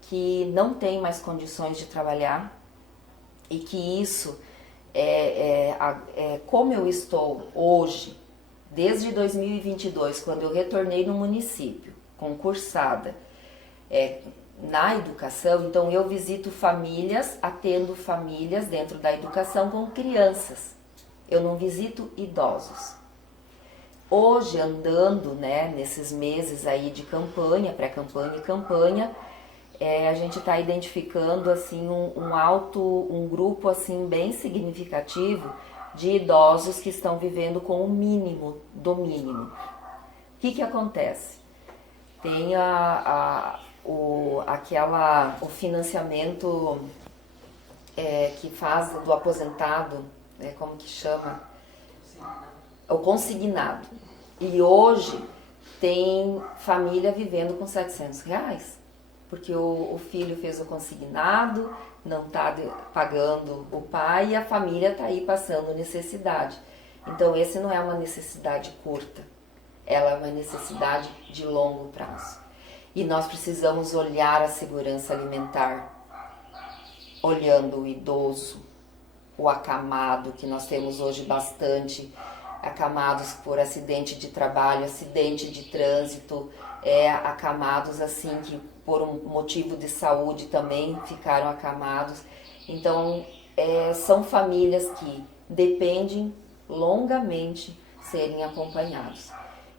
que não têm mais condições de trabalhar e que isso como eu estou hoje, desde 2022, quando eu retornei no município, concursada na educação, então eu visito famílias, atendo famílias dentro da educação com crianças. Eu não visito idosos. Hoje, andando, né, nesses meses aí de campanha, pré-campanha e campanha, a gente está identificando assim um grupo assim bem significativo de idosos que estão vivendo com o mínimo do mínimo. O que acontece? Tem o financiamento que faz do aposentado, como que chama? O consignado. E hoje tem família vivendo com R$700, porque o filho fez o consignado, não está pagando o pai e a família está aí passando necessidade. Então esse não é uma necessidade curta, ela é uma necessidade de longo prazo. E nós precisamos olhar a segurança alimentar, olhando o idoso, o acamado, que nós temos hoje bastante, acamados por acidente de trabalho, acidente de trânsito, acamados assim que por um motivo de saúde também ficaram acamados. Então são famílias que dependem longamente serem acompanhados.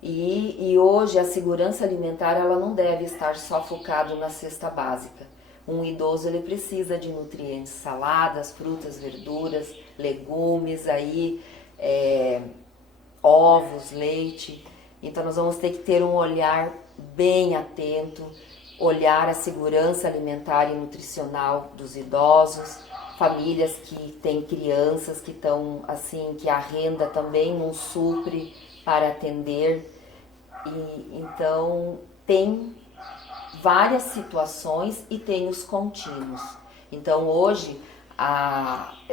E hoje a segurança alimentar ela não deve estar só focado na cesta básica. Um idoso ele precisa de nutrientes, saladas, frutas, verduras, legumes, ovos, leite. Então nós vamos ter que ter um olhar bem atento, olhar a segurança alimentar e nutricional dos idosos, famílias que têm crianças que estão assim, que a renda também não supre para atender. E então tem várias situações e tem os contínuos. Então hoje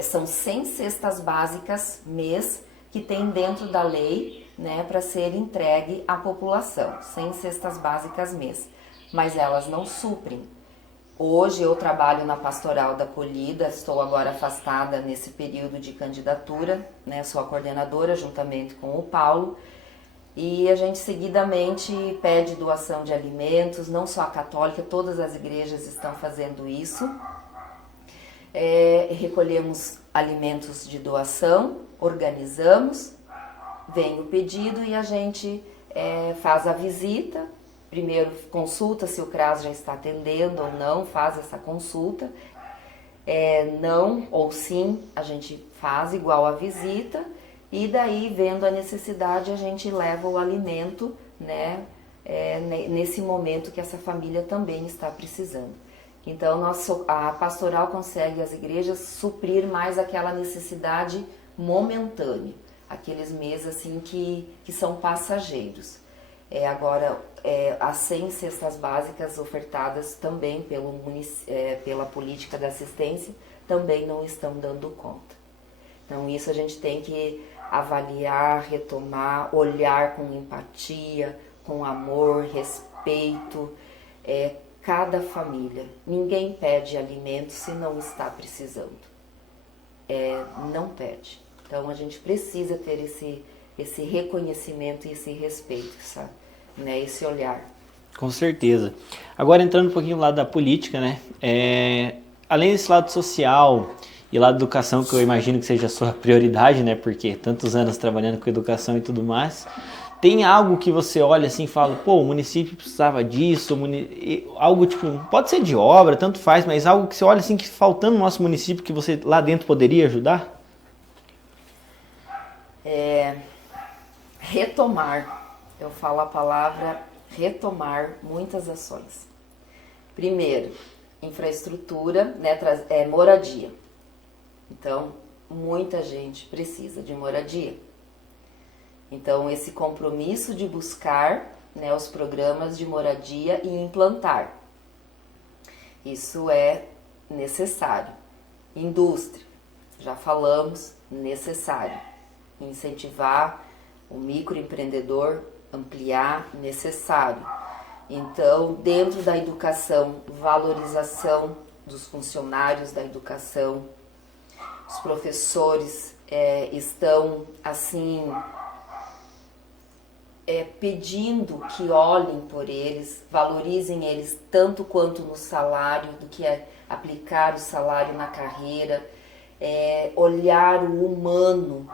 são 100 cestas básicas mês que tem dentro da lei, né, para ser entregue à população, 100 cestas básicas mês, mas elas não suprem. Hoje eu trabalho na Pastoral da Acolhida, estou agora afastada nesse período de candidatura, né, sou a coordenadora juntamente com o Paulo, e a gente seguidamente pede doação de alimentos, não só a católica, todas as igrejas estão fazendo isso. Recolhemos alimentos de doação, organizamos, vem o pedido e a gente faz a visita. Primeiro consulta se o CRAS já está atendendo ou não, faz essa consulta. Não ou sim, a gente faz igual a visita. E daí, vendo a necessidade, a gente leva o alimento, né, nesse momento que essa família também está precisando. Então, a pastoral consegue, as igrejas, suprir mais aquela necessidade momentânea, aqueles meses assim que são passageiros. Agora, as 100 cestas básicas ofertadas também pela política da assistência também não estão dando conta. Então, isso a gente tem que avaliar, retomar, olhar com empatia, com amor, respeito, cada família. Ninguém pede alimento se não está precisando. Não pede. Então a gente precisa ter esse reconhecimento e esse respeito, sabe? Né? Esse olhar. Com certeza. Agora entrando um pouquinho no lado da política, né? Além desse lado social e lá da educação, que eu imagino que seja a sua prioridade, né? Porque tantos anos trabalhando com educação e tudo mais. Tem algo que você olha assim e fala, pô, o município precisava disso, algo tipo, pode ser de obra, tanto faz, mas algo que você olha assim que faltando no nosso município que você lá dentro poderia ajudar? Retomar. Eu falo a palavra retomar muitas ações. Primeiro, infraestrutura, né, moradia. Então, muita gente precisa de moradia. Então, esse compromisso de buscar, né, os programas de moradia e implantar. Isso é necessário. Indústria, já falamos, necessário. Incentivar o microempreendedor, ampliar, necessário. Então, dentro da educação, valorização dos funcionários da educação. Os professores estão, assim, pedindo que olhem por eles, valorizem eles tanto quanto no salário, do que aplicar o salário na carreira, olhar o humano,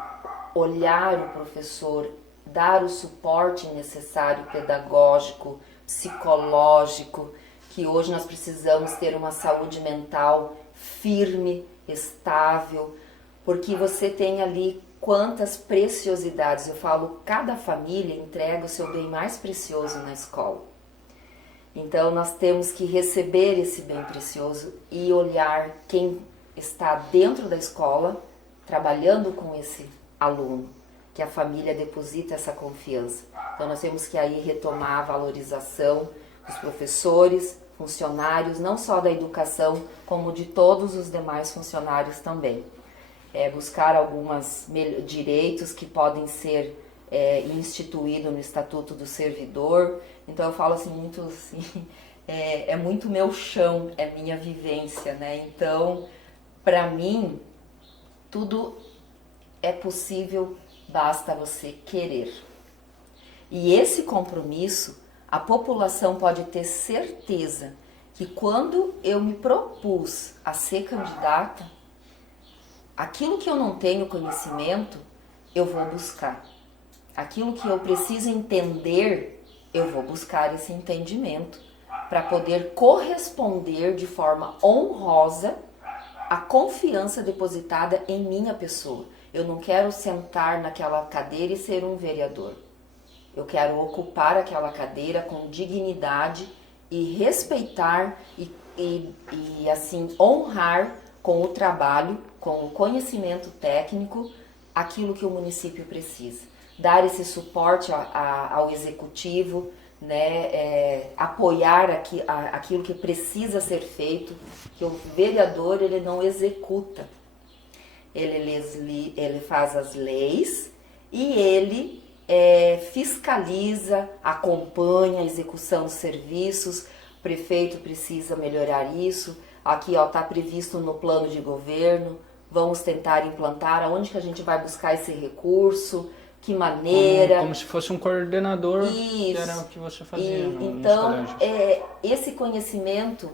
olhar o professor, dar o suporte necessário pedagógico, psicológico, que hoje nós precisamos ter uma saúde mental firme, estável, porque você tem ali quantas preciosidades. Eu falo, cada família entrega o seu bem mais precioso na escola. Então nós temos que receber esse bem precioso e olhar quem está dentro da escola, trabalhando com esse aluno, que a família deposita essa confiança. Então nós temos que aí retomar a valorização dos professores, funcionários, não só da educação, como de todos os demais funcionários também. Buscar alguns direitos que podem ser instituídos no Estatuto do Servidor. Então eu falo assim, muito assim, é muito meu chão, é minha vivência, né? Então, para mim, tudo é possível, basta você querer. E esse compromisso, a população pode ter certeza que quando eu me propus a ser candidata, aquilo que eu não tenho conhecimento, eu vou buscar. Aquilo que eu preciso entender, eu vou buscar esse entendimento para poder corresponder de forma honrosa à confiança depositada em minha pessoa. Eu não quero sentar naquela cadeira e ser um vereador. Eu quero ocupar aquela cadeira com dignidade e respeitar e assim, honrar com o trabalho, com o conhecimento técnico, aquilo que o município precisa. Dar esse suporte ao executivo, né, apoiar aquilo que precisa ser feito, que o vereador ele não executa. Ele faz as leis e ele fiscaliza, acompanha a execução dos serviços. O prefeito precisa melhorar isso. Aqui está previsto no plano de governo, vamos tentar implantar, aonde que a gente vai buscar esse recurso, que maneira. Como se fosse um coordenador, isso, que era o que você fazia então, nos colégios. Esse conhecimento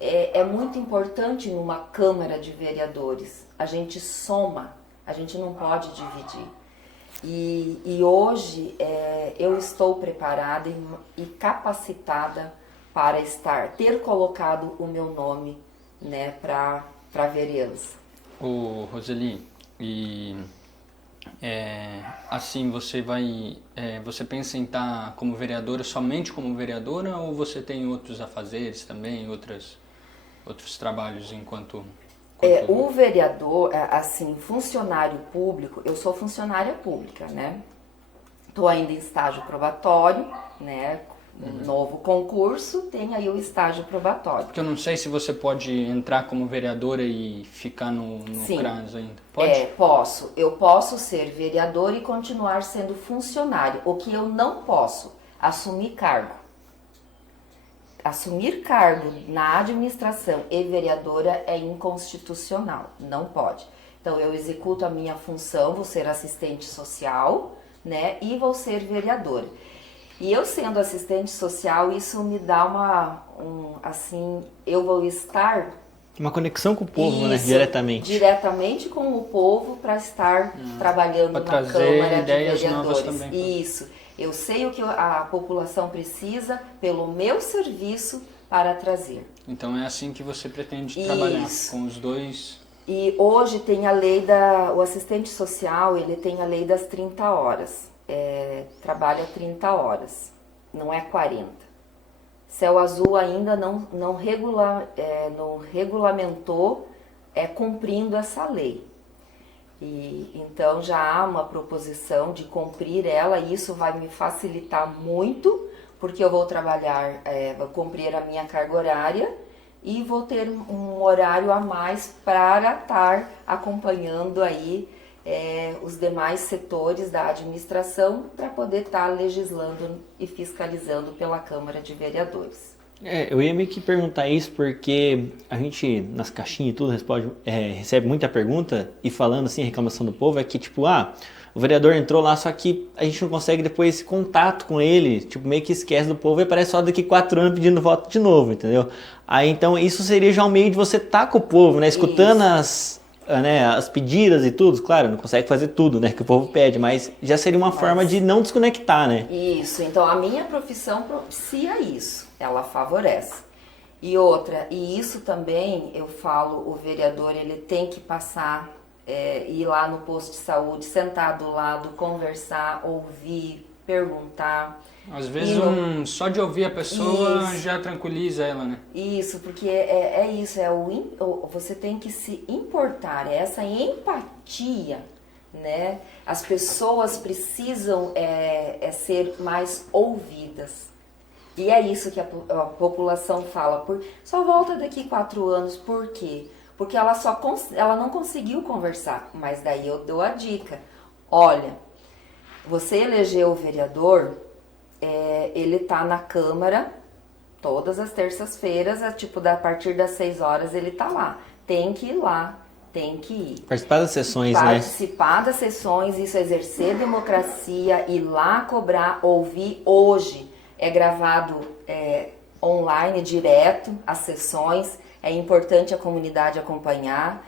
é muito importante numa Câmara de Vereadores. A gente soma, a gente não pode dividir. E hoje eu estou preparada e capacitada para ter colocado o meu nome, né, para a vereança. Ô, Roseli, assim você você pensa em estar como vereadora, somente como vereadora, ou você tem outros afazeres também, outros trabalhos enquanto... O vereador, assim, funcionário público, eu sou funcionária pública, né? Estou ainda em estágio probatório, né? Novo concurso, tem aí o estágio probatório. Porque eu não sei se você pode entrar como vereadora e ficar no CRAS ainda. Pode? Posso. Eu posso ser vereadora e continuar sendo funcionário. O que eu não posso, assumir cargo. Assumir cargo na administração e vereadora é inconstitucional, não pode. Então eu executo a minha função, vou ser assistente social, né, e vou ser vereadora. E eu sendo assistente social, isso me dá assim, eu vou estar... Uma conexão com o povo, isso, né, diretamente. Diretamente com o povo para estar trabalhando na Câmara de Vereadores. Novas também. Isso. Eu sei o que a população precisa pelo meu serviço para trazer. Então é assim que você pretende trabalhar, com os dois... E hoje tem a lei o assistente social, ele tem a lei das 30 horas. Trabalha 30 horas, não é 40. Céu Azul ainda não regulamentou cumprindo essa lei. E então já há uma proposição de cumprir ela, e isso vai me facilitar muito, porque eu vou trabalhar, vou cumprir a minha carga horária e vou ter um horário a mais para estar acompanhando aí os demais setores da administração para poder estar legislando e fiscalizando pela Câmara de Vereadores. Eu ia meio que perguntar isso porque a gente, nas caixinhas e tudo, recebe muita pergunta e falando assim, reclamação do povo, é que tipo, o vereador entrou lá, só que a gente não consegue depois esse contato com ele, tipo, meio que esquece do povo e aparece só daqui 4 anos pedindo voto de novo, entendeu? Aí então isso seria já um meio de você estar com o povo, né, escutando as pedidas e tudo, claro, não consegue fazer tudo, né, que o povo pede, mas já seria uma forma de não desconectar, né? Isso, então a minha profissão propicia isso, ela favorece. E outra, e isso também, eu falo, o vereador, ele tem que passar, ir lá no posto de saúde, sentar do lado, conversar, ouvir, perguntar. Às vezes só de ouvir a pessoa já tranquiliza ela, né? Isso, porque você tem que se importar, essa empatia, né? As pessoas precisam ser mais ouvidas. E é isso que a população fala. Só volta daqui 4 anos, por quê? Porque ela não conseguiu conversar. Mas daí eu dou a dica. Olha, você elegeu o vereador, ele está na Câmara todas as terças-feiras, a partir das 6 horas ele está lá. Tem que ir lá, tem que ir. Participar das sessões, Participar das sessões, isso é exercer democracia, ir lá cobrar, ouvir. Hoje é gravado online, direto, as sessões. É importante a comunidade acompanhar.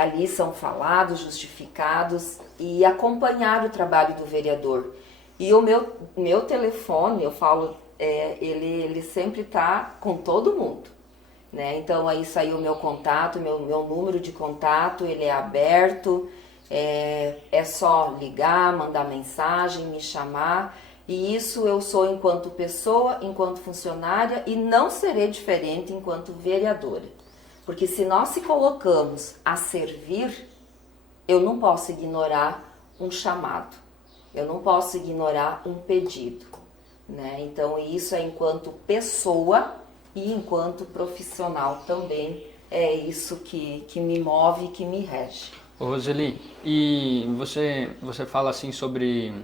Ali são falados, justificados e acompanhar o trabalho do vereador. E o meu telefone, eu falo, ele sempre está com todo mundo, né? Então aí saiu o meu contato, meu número de contato, ele é aberto, é só ligar, mandar mensagem, me chamar. E isso eu sou enquanto pessoa, enquanto funcionária, e não serei diferente enquanto vereadora. Porque se nós se colocamos a servir, eu não posso ignorar um chamado. Eu não posso ignorar um pedido, né? Então isso é enquanto pessoa e enquanto profissional também. É isso que me move e que me rege. Ô Roseli, e você fala assim sobre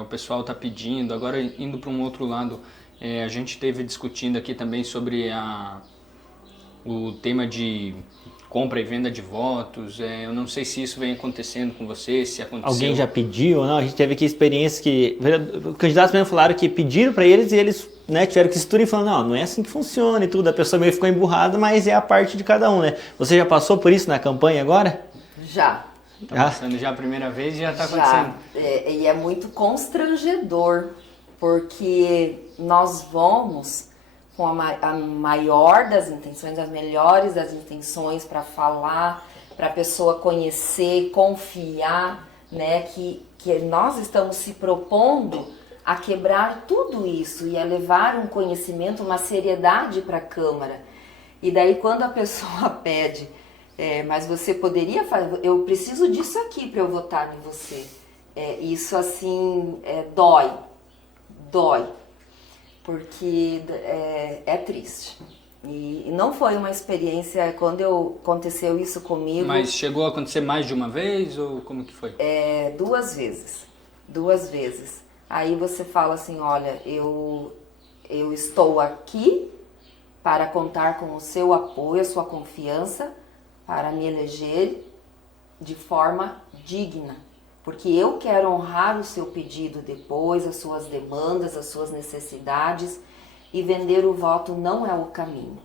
o pessoal tá pedindo, agora indo para um outro lado, a gente esteve discutindo aqui também sobre o tema de compra e venda de votos. Eu não sei se isso vem acontecendo com você, se aconteceu. Alguém já pediu ou não? A gente teve aqui experiências que os candidatos mesmo falaram que pediram para eles e eles, né, tiveram que se estudar e falaram, não é assim que funciona e tudo. A pessoa meio ficou emburrada, mas é a parte de cada um, né? Você já passou por isso na campanha agora? Já. Tá passando já a primeira vez e já está acontecendo. E é muito constrangedor, porque nós vamos com a maior das intenções, as melhores das intenções para falar, para a pessoa conhecer, confiar, né, que nós estamos se propondo a quebrar tudo isso e a levar um conhecimento, uma seriedade para a Câmara. E daí quando a pessoa pede, mas você poderia fazer, eu preciso disso aqui para eu votar em você. Isso assim dói, porque é triste. E não foi uma experiência, quando aconteceu isso comigo... Mas chegou a acontecer mais de uma vez ou como que foi? 2 vezes. 2 vezes. Aí você fala assim, olha, eu estou aqui para contar com o seu apoio, a sua confiança, para me eleger de forma digna. Porque eu quero honrar o seu pedido depois, as suas demandas, as suas necessidades, e vender o voto não é o caminho.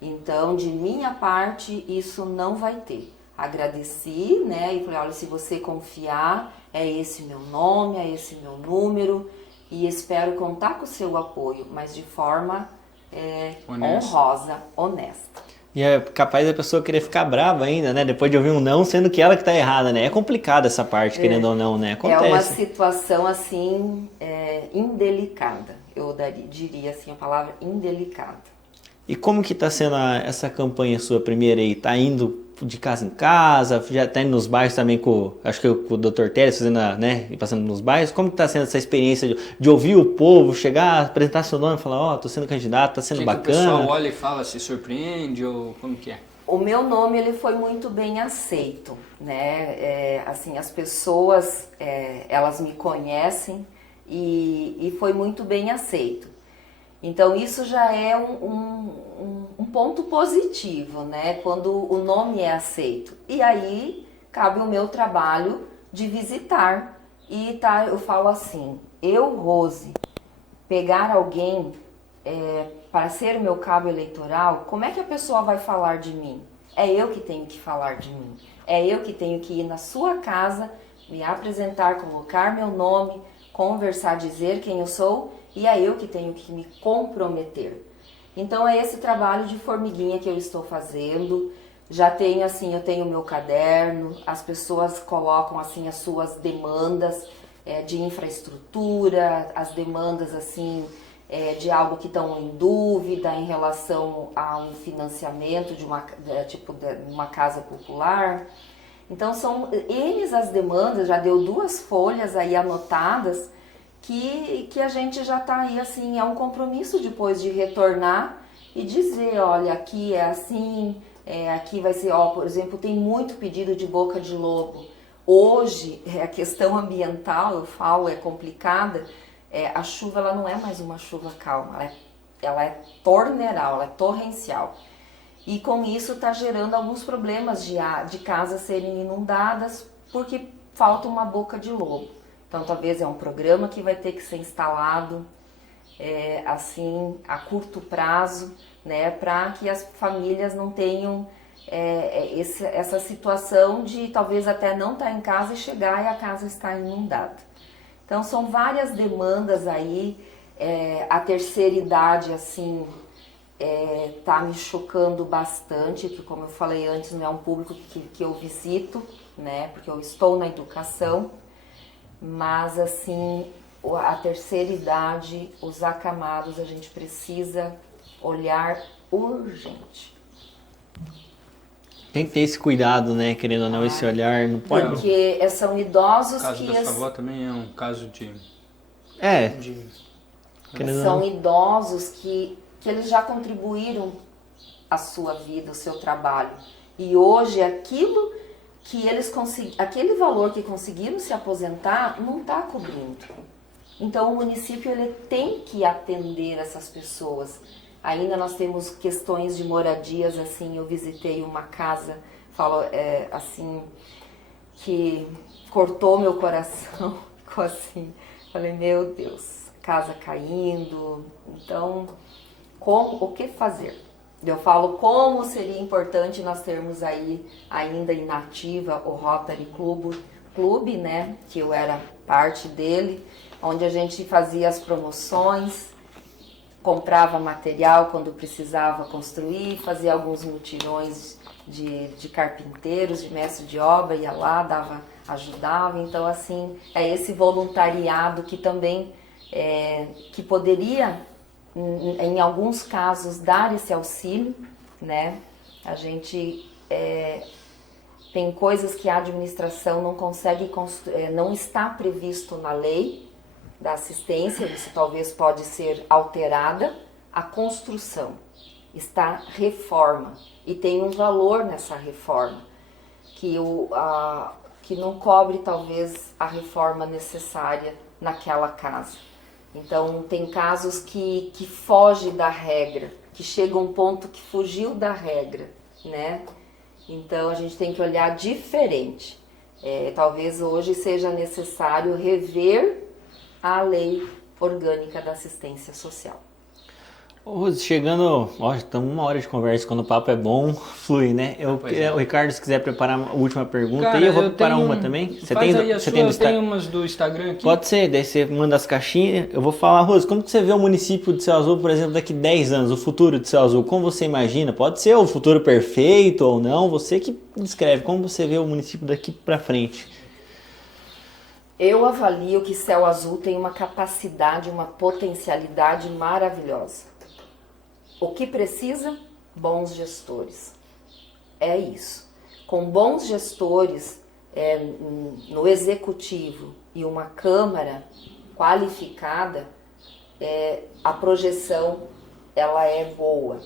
Então, de minha parte, isso não vai ter. Agradeci, né, e falei, olha, se você confiar, é esse meu nome, é esse meu número, e espero contar com o seu apoio, mas de forma honrosa, honesta. E é capaz da pessoa querer ficar brava ainda, né? Depois de ouvir um não, sendo que ela que tá errada, né? É complicado essa parte, querendo ou não, né? Acontece. É uma situação, assim, indelicada. Eu diria, assim, a palavra indelicada. E como que tá sendo essa campanha sua primeira aí? Tá indo de casa em casa, já tá indo nos bairros também acho que com o Dr. Teles fazendo, né, e passando nos bairros. Como que tá sendo essa experiência de ouvir o povo chegar, apresentar seu nome e falar, ó, tô sendo candidato, tá sendo bacana? O pessoal olha e fala, se surpreende ou como que é? O meu nome ele foi muito bem aceito, né? Assim, as pessoas elas me conhecem e foi muito bem aceito. Então isso já é um ponto positivo, né? Quando o nome é aceito. E aí cabe o meu trabalho de visitar e tá, eu falo assim, eu, Rose, pegar alguém para ser o meu cabo eleitoral, como é que a pessoa vai falar de mim? É eu que tenho que falar de mim. É eu que tenho que ir na sua casa, me apresentar, colocar meu nome, conversar, dizer quem eu sou, e é eu que tenho que me comprometer. Então é esse trabalho de formiguinha que eu estou fazendo. Já tenho assim, eu tenho meu caderno, as pessoas colocam assim as suas demandas de infraestrutura, as demandas assim de algo que estão em dúvida em relação a um financiamento de uma casa popular. Então são eles as demandas, já deu 2 folhas aí anotadas que a gente já está aí assim, é um compromisso depois de retornar e dizer, olha, aqui é assim, aqui vai ser, ó, por exemplo, tem muito pedido de boca de lobo. Hoje, a questão ambiental, eu falo, é complicada, a chuva ela não é mais uma chuva calma, ela é torneral, ela é torrencial. E com isso está gerando alguns problemas de casas serem inundadas porque falta uma boca de lobo. Então talvez é um programa que vai ter que ser instalado assim a curto prazo, né, para que as famílias não tenham essa situação de talvez até não estar em casa e chegar e a casa está inundada. Então são várias demandas aí, a terceira idade assim tá me chocando bastante, que como eu falei antes não é um público que eu visito, né, porque eu estou na educação, mas assim a terceira idade, os acamados, a gente precisa olhar urgente. Tem que ter esse cuidado, né? Querendo ou não, esse olhar, não pode... Porque são idosos O caso que... da sua avó também é um caso de... São idosos que eles já contribuíram a sua vida, o seu trabalho. E hoje aquilo que eles aquele valor que conseguiram se aposentar não está cobrindo. Então o município ele tem que atender essas pessoas. Ainda nós temos questões de moradias, assim, eu visitei uma casa, falo assim, que cortou meu coração, ficou assim, falei, meu Deus, casa caindo, então, o que fazer? Eu falo como seria importante nós termos aí, ainda inativa, o Rotary Clube, né, que eu era parte dele, onde a gente fazia as promoções, comprava material quando precisava construir, fazia alguns mutirões de carpinteiros, de mestre de obra, ia lá, ajudava. Então, assim, é esse voluntariado que também, que poderia, em alguns casos, dar esse auxílio, né? A gente tem coisas que a administração não consegue, não está previsto na lei da assistência, isso talvez pode ser alterada, a construção está reforma e tem um valor nessa reforma que não cobre talvez a reforma necessária naquela casa. Então tem casos que foge da regra, que chega a um ponto que fugiu da regra, né? Então a gente tem que olhar diferente. Talvez hoje seja necessário rever a lei orgânica da assistência social. Rose, chegando, estamos 1 hora de conversa, quando o papo é bom, flui, né? O Ricardo, se quiser preparar a última pergunta, cara, aí eu vou preparar uma também. Você tem umas do Instagram aqui? Pode ser, daí você manda as caixinhas, eu vou falar, Rose, como que você vê o município de Céu Azul, por exemplo, daqui 10 anos, o futuro de Céu Azul, como você imagina? Pode ser o futuro perfeito ou não, você que descreve, como você vê o município daqui para frente? Eu avalio que Céu Azul tem uma capacidade, uma potencialidade maravilhosa. O que precisa? Bons gestores. É isso. com bons gestores no executivo e uma Câmara qualificada, a projeção ela é boa.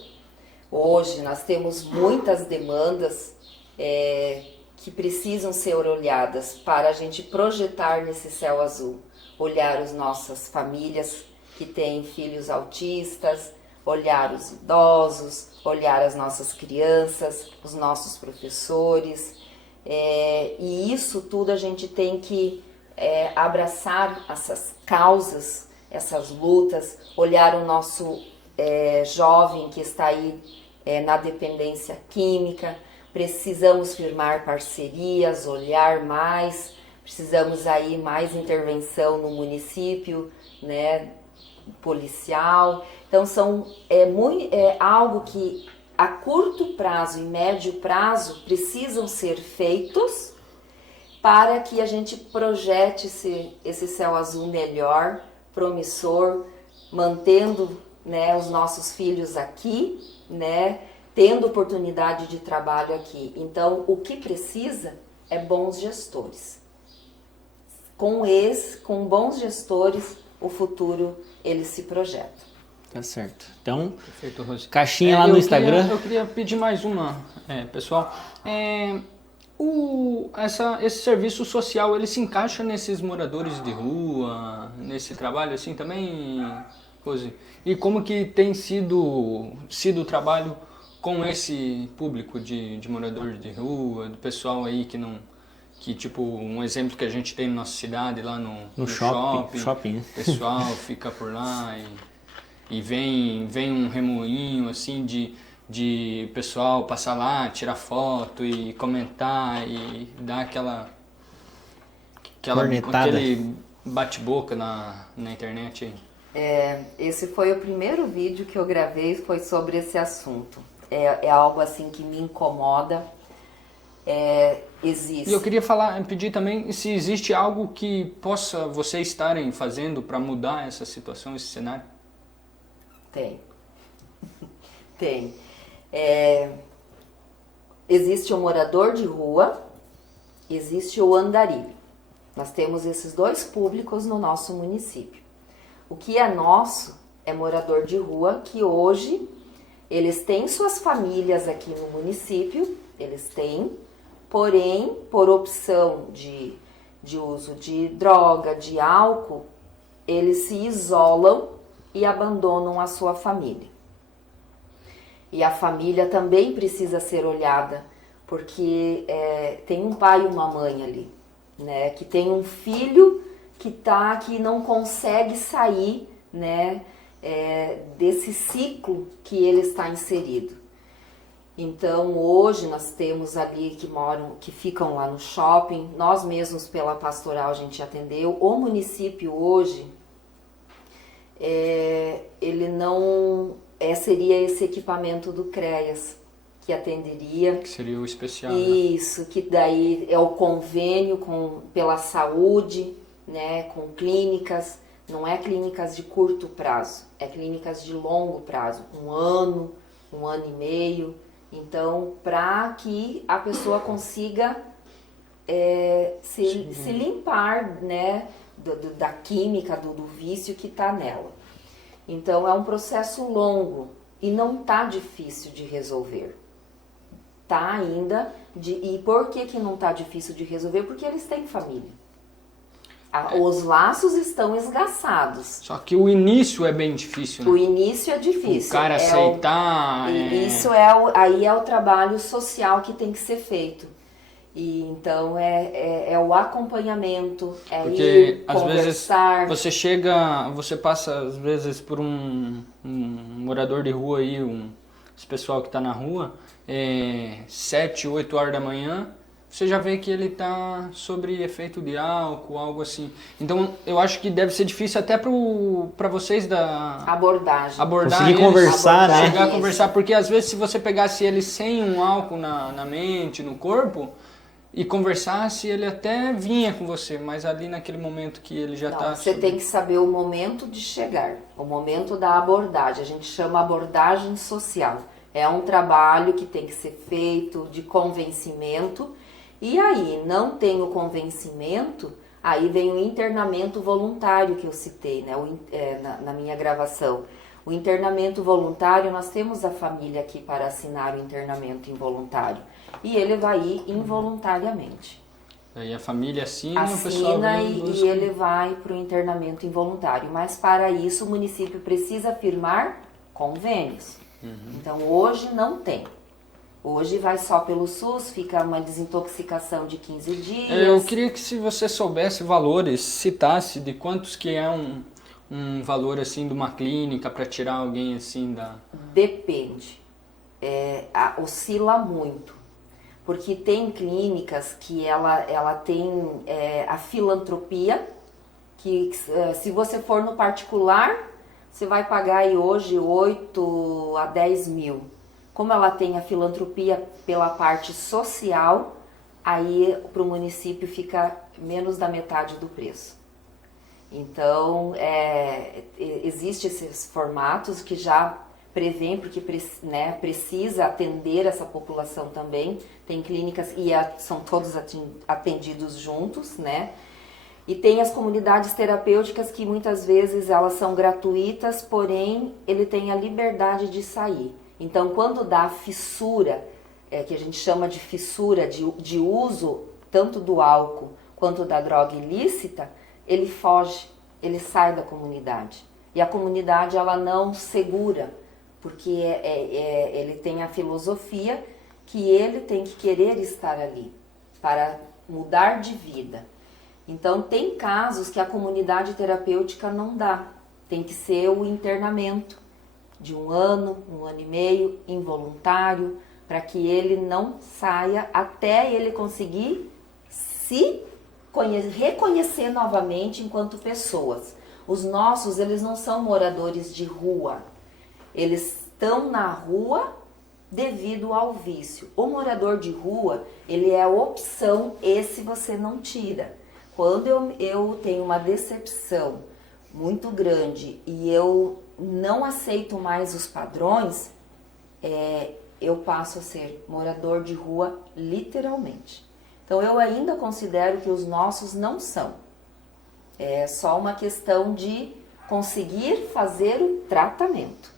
Hoje nós temos muitas demandas que precisam ser olhadas para a gente projetar nesse céu azul. Olhar as nossas famílias que têm filhos autistas, olhar os idosos, olhar as nossas crianças, os nossos professores. E isso tudo a gente tem que abraçar essas causas, essas lutas, olhar o nosso jovem que está aí na dependência química. Precisamos firmar parcerias, olhar mais, precisamos aí mais intervenção no município, né, policial. Então é algo que a curto prazo e médio prazo precisam ser feitos para que a gente projete esse céu azul melhor, promissor, mantendo, né, os nossos filhos aqui, né, tendo oportunidade de trabalho aqui. Então, o que precisa é bons gestores. Com bons gestores, o futuro ele se projeta. Tá certo. Então, Perfeito, Rose. caixinha lá no Instagram. Eu queria pedir mais uma, pessoal. Esse serviço social, ele se encaixa nesses moradores de rua, nesse trabalho assim também, Rose? E como que tem sido o trabalho com esse público de moradores de rua, do pessoal aí que tipo, um exemplo que a gente tem na nossa cidade, lá no shopping, né? o pessoal fica por lá e vem um remoinho assim de pessoal passar lá, tirar foto e comentar e dar aquele bate-boca na internet aí. Esse foi o primeiro vídeo que eu gravei, foi sobre esse assunto. É algo assim que me incomoda. Existe. E eu queria pedir também se existe algo que possa vocês estarem fazendo para mudar essa situação, esse cenário. Tem. Existe o morador de rua, existe o andarilho. Nós temos esses dois públicos no nosso município. O que é nosso é morador de rua, que hoje eles têm suas famílias aqui no município, eles têm, porém, por opção de uso de droga, de álcool, eles se isolam e abandonam a sua família. E a família também precisa ser olhada, porque tem um pai e uma mãe ali, né, que tem um filho que não consegue sair, né, desse ciclo que ele está inserido. Então hoje nós temos ali que ficam lá no shopping, nós mesmos pela pastoral a gente atendeu. O município hoje, ele não seria esse equipamento do CREAS que atenderia. Que seria o especial. Isso, né? Que daí é o convênio pela saúde, né, com clínicas. Não é clínicas de curto prazo, é clínicas de longo prazo, 1 ano, 1 ano e meio. Então, para que a pessoa consiga se limpar, né, da química, do vício que está nela. Então, é um processo longo e não está difícil de resolver. Tá ainda, e por que não está difícil de resolver? Porque eles têm família. Os laços estão esgaçados. Só que o início é bem difícil, né? O início é difícil. O cara aceitar... Isso aí é o trabalho social que tem que ser feito. E então é o acompanhamento, porque, ir às conversar. Vezes você passa às vezes por um morador de rua aí, esse pessoal que está na rua, 7, 8 horas da manhã, você já vê que ele está sobre efeito de álcool, algo assim. Então, eu acho que deve ser difícil até para vocês da abordagem. Conseguir eles, conversar, né? Chegar a conversar, porque às vezes se você pegasse ele sem um álcool na mente, no corpo, e conversasse, ele até vinha com você, mas ali naquele momento que ele já está... Você tem que saber o momento de chegar, o momento da abordagem. A gente chama abordagem social. É um trabalho que tem que ser feito de convencimento, e aí não tem o convencimento, aí vem o internamento voluntário que eu citei, né, na minha gravação. O internamento voluntário, nós temos a família aqui para assinar o internamento involuntário, e ele vai ir involuntariamente. Aí a família assina o pessoal e ele vai para o internamento involuntário. Mas para isso o município precisa firmar convênios. Então hoje não tem. Hoje vai só pelo SUS, fica uma desintoxicação de 15 dias. Eu queria que, se você soubesse valores, citasse de quantos que é um valor assim de uma clínica para tirar alguém assim da... Depende. Oscila muito. Porque tem clínicas que ela tem a filantropia, que se você for no particular, você vai pagar aí hoje 8 a 10 mil. Como ela tem a filantropia pela parte social, aí para o município fica menos da metade do preço. Então, existem esses formatos que já prevêem, porque precisa atender essa população também. Tem clínicas e são todos atendidos juntos, né? E tem as comunidades terapêuticas que muitas vezes elas são gratuitas, porém ele tem a liberdade de sair. Então, quando dá fissura, que a gente chama de fissura de uso tanto do álcool quanto da droga ilícita, ele foge, ele sai da comunidade. E a comunidade ela não segura, porque ele tem a filosofia que ele tem que querer estar ali para mudar de vida. Então, tem casos que a comunidade terapêutica não dá, tem que ser o internamento de 1 ano, 1 ano e meio, involuntário, para que ele não saia até ele conseguir se reconhecer novamente enquanto pessoas. Os nossos, eles não são moradores de rua, eles estão na rua devido ao vício. O morador de rua, ele é a opção, esse você não tira. Quando eu tenho uma decepção muito grande e eu não aceito mais os padrões, eu passo a ser morador de rua literalmente. Então eu ainda considero que os nossos não são. É só uma questão de conseguir fazer o tratamento.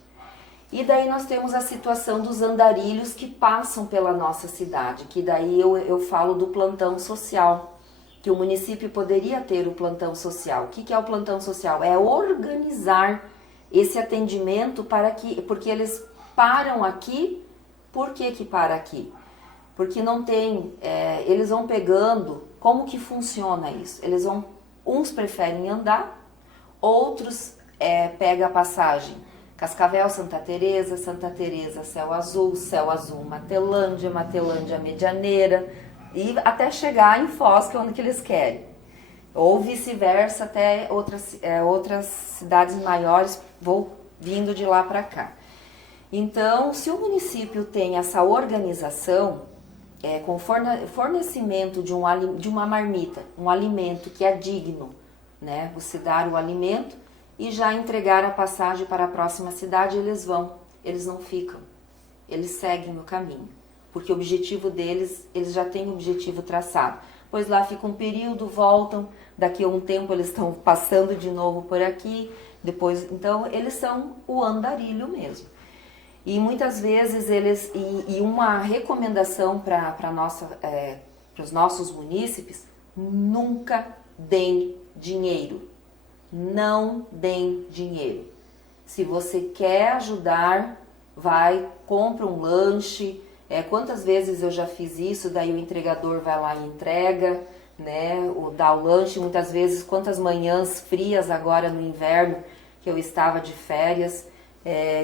E daí nós temos a situação dos andarilhos que passam pela nossa cidade, que daí eu falo do plantão social, que o município poderia ter o plantão social. O que é o plantão social? É organizar esse atendimento porque eles param aqui. Por que para aqui? Porque não tem, eles vão pegando, como que funciona isso? Uns preferem andar, outros pegam a passagem Cascavel, Santa Teresa, Céu Azul, Matelândia, Medianeira, e até chegar em Foz, que é onde que eles querem. Ou vice-versa, até outras cidades maiores, vou vindo de lá para cá. Então, se o município tem essa organização, com fornecimento de uma marmita, um alimento que é digno, né? Você dar o alimento e já entregar a passagem para a próxima cidade, eles não ficam, eles seguem o caminho, porque o objetivo deles, eles já têm o objetivo traçado, pois lá fica um período, voltam, daqui a um tempo eles estão passando de novo por aqui, depois, então eles são o andarilho mesmo. E muitas vezes e uma recomendação para os nossos munícipes, nunca deem dinheiro. Não deem dinheiro. Se você quer ajudar, compra um lanche. Quantas vezes eu já fiz isso, daí o entregador vai lá e entrega, né? Dá o lanche, muitas vezes, quantas manhãs frias agora no inverno, que eu estava de férias,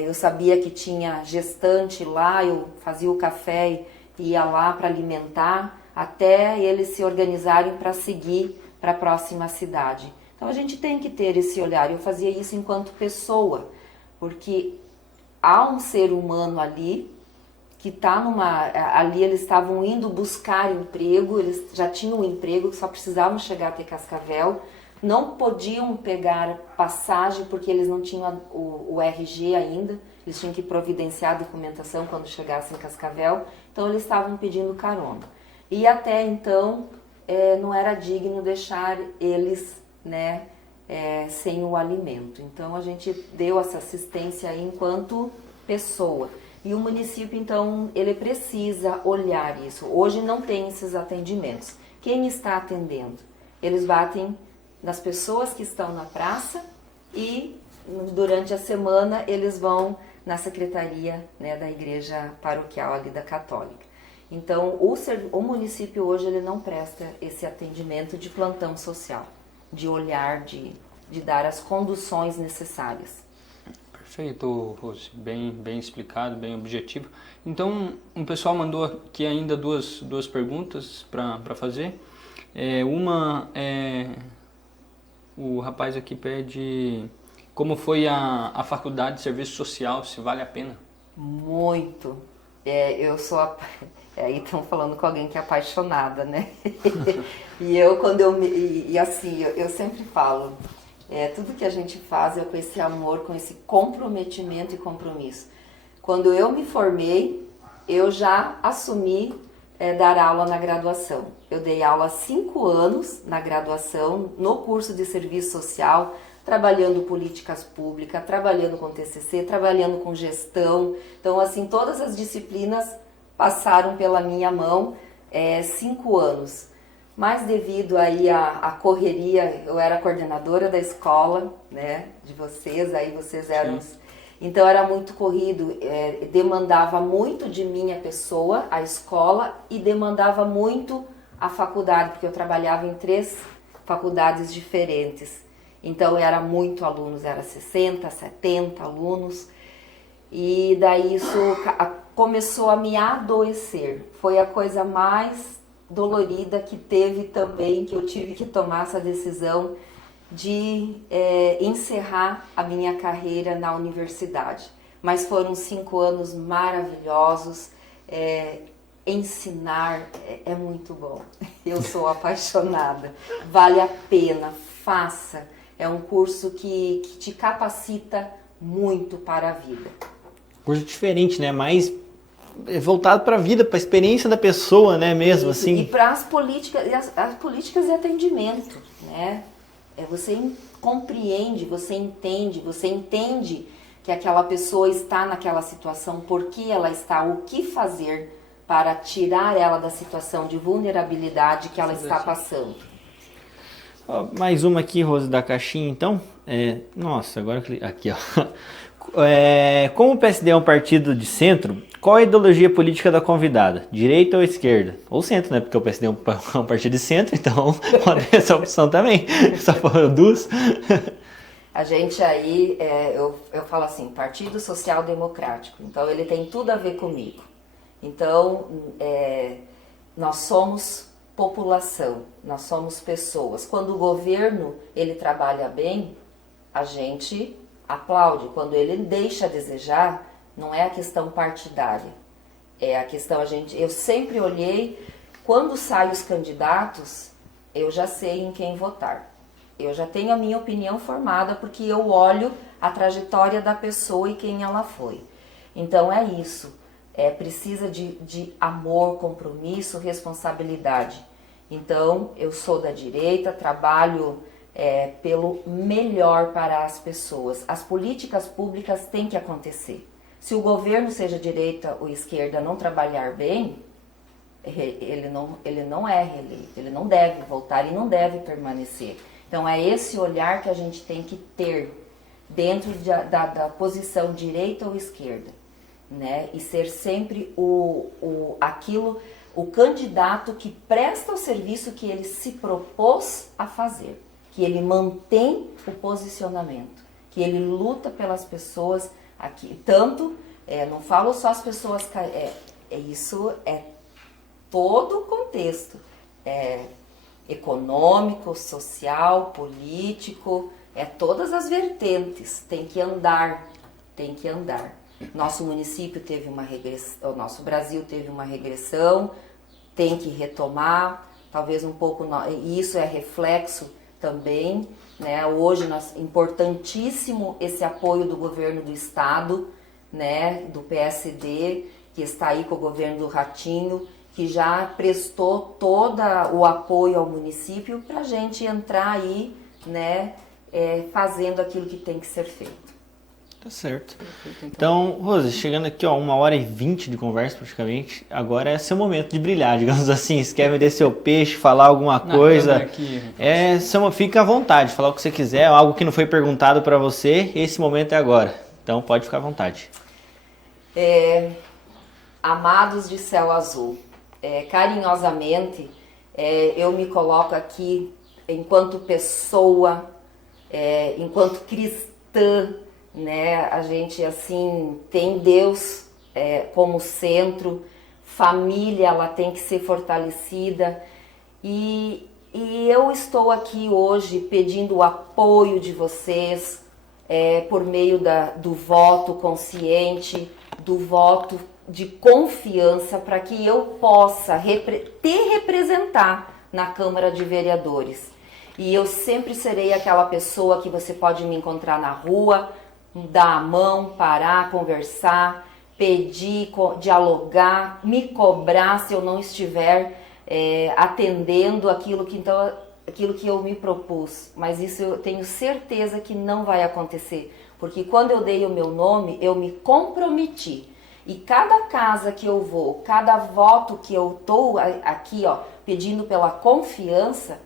eu sabia que tinha gestante lá, eu fazia o café e ia lá para alimentar, até eles se organizarem para seguir para a próxima cidade. Então a gente tem que ter esse olhar, eu fazia isso enquanto pessoa, porque há um ser humano ali, que está ali eles estavam indo buscar emprego, eles já tinham um emprego, só precisavam chegar até Cascavel, não podiam pegar passagem porque eles não tinham o RG ainda, eles tinham que providenciar a documentação quando chegassem em Cascavel, então eles estavam pedindo carona. E até então não era digno deixar eles, né, sem o alimento. Então a gente deu essa assistência aí enquanto pessoa. E o município, então, ele precisa olhar isso. Hoje não tem esses atendimentos. Quem está atendendo? Eles batem nas pessoas que estão na praça e durante a semana eles vão na secretaria, né, da igreja paroquial ali da Católica. Então o município hoje ele não presta esse atendimento de plantão social, de olhar, de dar as conduções necessárias. Perfeito, Rose. Bem explicado, bem objetivo. Então, o pessoal mandou aqui ainda duas perguntas para fazer. Uma é... O rapaz aqui pede como foi a faculdade de serviço social, se vale a pena. Muito. Eu sou... Aí estão falando com alguém que é apaixonada, né? E eu, quando eu sempre falo... tudo que a gente faz é com esse amor, com esse comprometimento e compromisso. Quando eu me formei, eu já assumi dar aula na graduação. Eu dei aula há 5 anos na graduação, no curso de serviço social, trabalhando políticas públicas, trabalhando com TCC, trabalhando com gestão. Então, assim, todas as disciplinas passaram pela minha mão 5 anos. Mas devido aí à correria, eu era coordenadora da escola, né, de vocês, aí vocês eram... Sim. Então era muito corrido, demandava muito de mim a pessoa, a escola, e demandava muito a faculdade, porque eu trabalhava em 3 faculdades diferentes. Então era muito alunos, era 60, 70 alunos, e daí isso começou a me adoecer. Foi a coisa mais dolorida que teve também, que eu tive que tomar essa decisão de encerrar a minha carreira na universidade. Mas foram 5 anos maravilhosos, ensinar é muito bom, eu sou apaixonada, vale a pena, faça, é um curso que te capacita muito para a vida. Curso diferente, né? Mais voltado para a vida, para a experiência da pessoa, né, mesmo Isso, assim. E para as políticas de atendimento, né? Você compreende, você entende que aquela pessoa está naquela situação, por que ela está, o que fazer para tirar ela da situação de vulnerabilidade que ela está passando. Mais uma aqui, Rose, da caixinha, então. Nossa, agora aqui, ó. Como o PSD é um partido de centro, qual a ideologia política da convidada? Direita ou esquerda? Ou centro, né? Porque o PSD é um partido de centro, então pode ter essa opção também. Só foram 2. A gente aí, eu falo assim, Partido Social Democrático. Então ele tem tudo a ver comigo. Então nós somos população, nós somos pessoas. Quando o governo ele trabalha bem, a gente aplaude. Quando ele deixa a desejar, não é a questão partidária, é a questão, eu sempre olhei, quando saem os candidatos, eu já sei em quem votar. Eu já tenho a minha opinião formada, porque eu olho a trajetória da pessoa e quem ela foi. Então é isso, precisa de amor, compromisso, responsabilidade. Então eu sou da direita, trabalho pelo melhor para as pessoas. As políticas públicas têm que acontecer. Se o governo, seja direita ou esquerda, não trabalhar bem, ele não é reeleito, ele não deve voltar e não deve permanecer. Então é esse olhar que a gente tem que ter dentro da posição direita ou esquerda, né? E ser sempre o candidato que presta o serviço que ele se propôs a fazer, que ele mantém o posicionamento, que ele luta pelas pessoas aqui. Tanto, não falo só as pessoas, isso é todo o contexto, econômico, social, político, todas as vertentes, tem que andar. Nosso município teve uma regressão, o nosso Brasil teve uma regressão, tem que retomar, talvez um pouco, e isso é reflexo também, né? Hoje, importantíssimo esse apoio do governo do estado, né, do PSD, que está aí com o governo do Ratinho, que já prestou todo o apoio ao município para a gente entrar aí, né, fazendo aquilo que tem que ser feito. Tá certo. Então, Rose, chegando aqui, ó, 1h20 de conversa praticamente, agora é seu momento de brilhar, digamos assim. Se quer vender seu peixe, falar alguma coisa, aqui. fica à vontade, falar o que você quiser, algo que não foi perguntado para você, esse momento é agora. Então, pode ficar à vontade. Amados de Céu Azul, carinhosamente, eu me coloco aqui enquanto pessoa, enquanto cristã, né? A gente assim tem Deus como centro, família ela tem que ser fortalecida e eu estou aqui hoje pedindo o apoio de vocês por meio do voto consciente, do voto de confiança para que eu possa te representar na Câmara de Vereadores. E eu sempre serei aquela pessoa que você pode me encontrar na rua, dar a mão, parar, conversar, pedir, dialogar, me cobrar se eu não estiver atendendo aquilo que eu me propus. Mas isso eu tenho certeza que não vai acontecer, porque quando eu dei o meu nome, eu me comprometi. E cada casa que eu vou, cada voto que eu estou aqui, ó, pedindo pela confiança,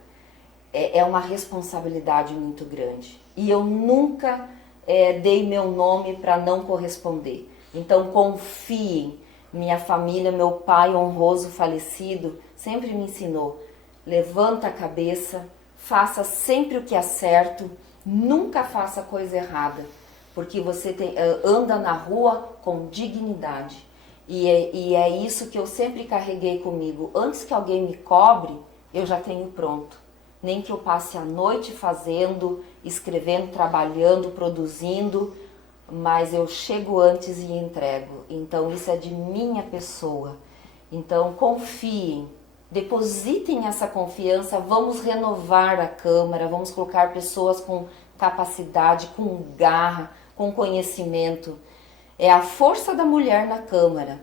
é uma responsabilidade muito grande. E eu nunca dei meu nome para não corresponder. Então confiem. Minha família, meu pai honroso falecido, sempre me ensinou: levanta a cabeça, faça sempre o que é certo, nunca faça coisa errada, porque você anda na rua com dignidade. E é isso que eu sempre carreguei comigo. Antes que alguém me cobre, eu já tenho pronto. Nem que eu passe a noite fazendo, escrevendo, trabalhando, produzindo, mas eu chego antes e entrego. Então isso é de minha pessoa. Então confiem, depositem essa confiança, vamos renovar a Câmara, vamos colocar pessoas com capacidade, com garra, com conhecimento. É a força da mulher na Câmara.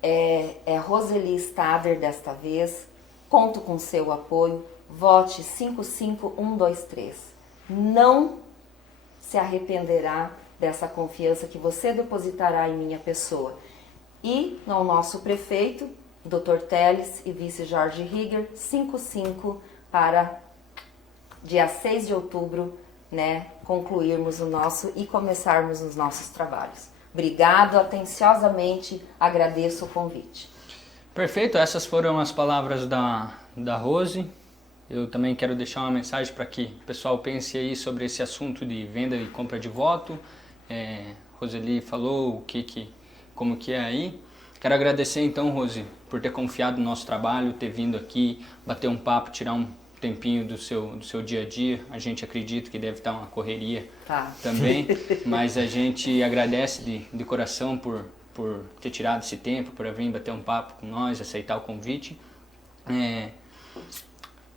É Roseli Stader desta vez, conto com seu apoio. Vote 55123. Não se arrependerá dessa confiança que você depositará em minha pessoa. E ao nosso prefeito, Dr. Teles e vice Jorge Rieger, 55 para dia 6 de outubro, né, concluirmos o nosso e começarmos os nossos trabalhos. Obrigado, atenciosamente agradeço o convite. Perfeito, essas foram as palavras da Rose. Eu também quero deixar uma mensagem para que o pessoal pense aí sobre esse assunto de venda e compra de voto. Roseli falou como que é aí. Quero agradecer então, Rose, por ter confiado no nosso trabalho, ter vindo aqui, bater um papo, tirar um tempinho do seu dia a dia. A gente acredita que deve estar uma correria também, mas a gente agradece de coração por ter tirado esse tempo, por vir bater um papo com nós, aceitar o convite.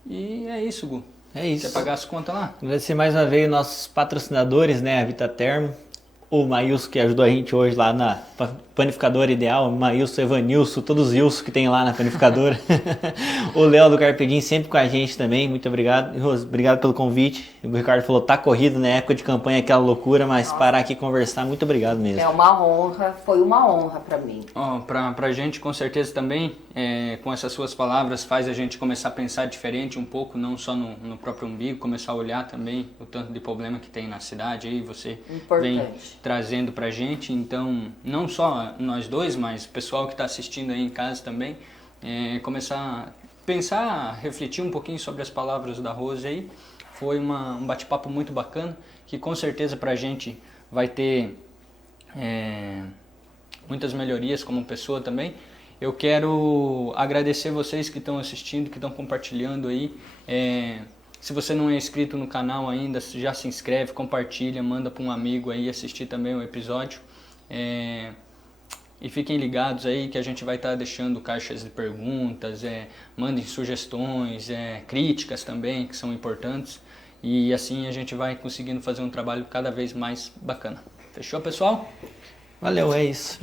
E é isso, Gu. É isso. Quer pagar as contas lá? Agradecer mais uma vez nossos patrocinadores, né? A Vitatermo, o Maílson que ajudou a gente hoje lá na panificadora ideal, o Maílson, Evanilson, todos os Ilson que tem lá na panificadora. O Léo do Carpedim sempre com a gente também, muito obrigado. Rose, obrigado pelo convite. O Ricardo falou, tá corrido, né? Época de campanha, aquela loucura, mas nossa, parar aqui e conversar, muito obrigado mesmo. É uma honra, foi uma honra para mim. Pra gente, com certeza também, com essas suas palavras, faz a gente começar a pensar diferente um pouco, não só no próprio umbigo, começar a olhar também o tanto de problema que tem na cidade aí, você vem trazendo pra gente. Então, não só nós dois, mas o pessoal que está assistindo aí em casa também, começar a pensar, refletir um pouquinho sobre as palavras da Rose aí. Foi um bate-papo muito bacana, que com certeza pra gente vai ter muitas melhorias como pessoa também. Eu quero agradecer vocês que estão assistindo, que estão compartilhando aí. Se você não é inscrito no canal ainda, já se inscreve, compartilha, manda para um amigo aí assistir também o episódio. E fiquem ligados aí que a gente vai estar deixando caixas de perguntas, mandem sugestões, críticas também, que são importantes. E assim a gente vai conseguindo fazer um trabalho cada vez mais bacana. Fechou, pessoal? Valeu, é isso.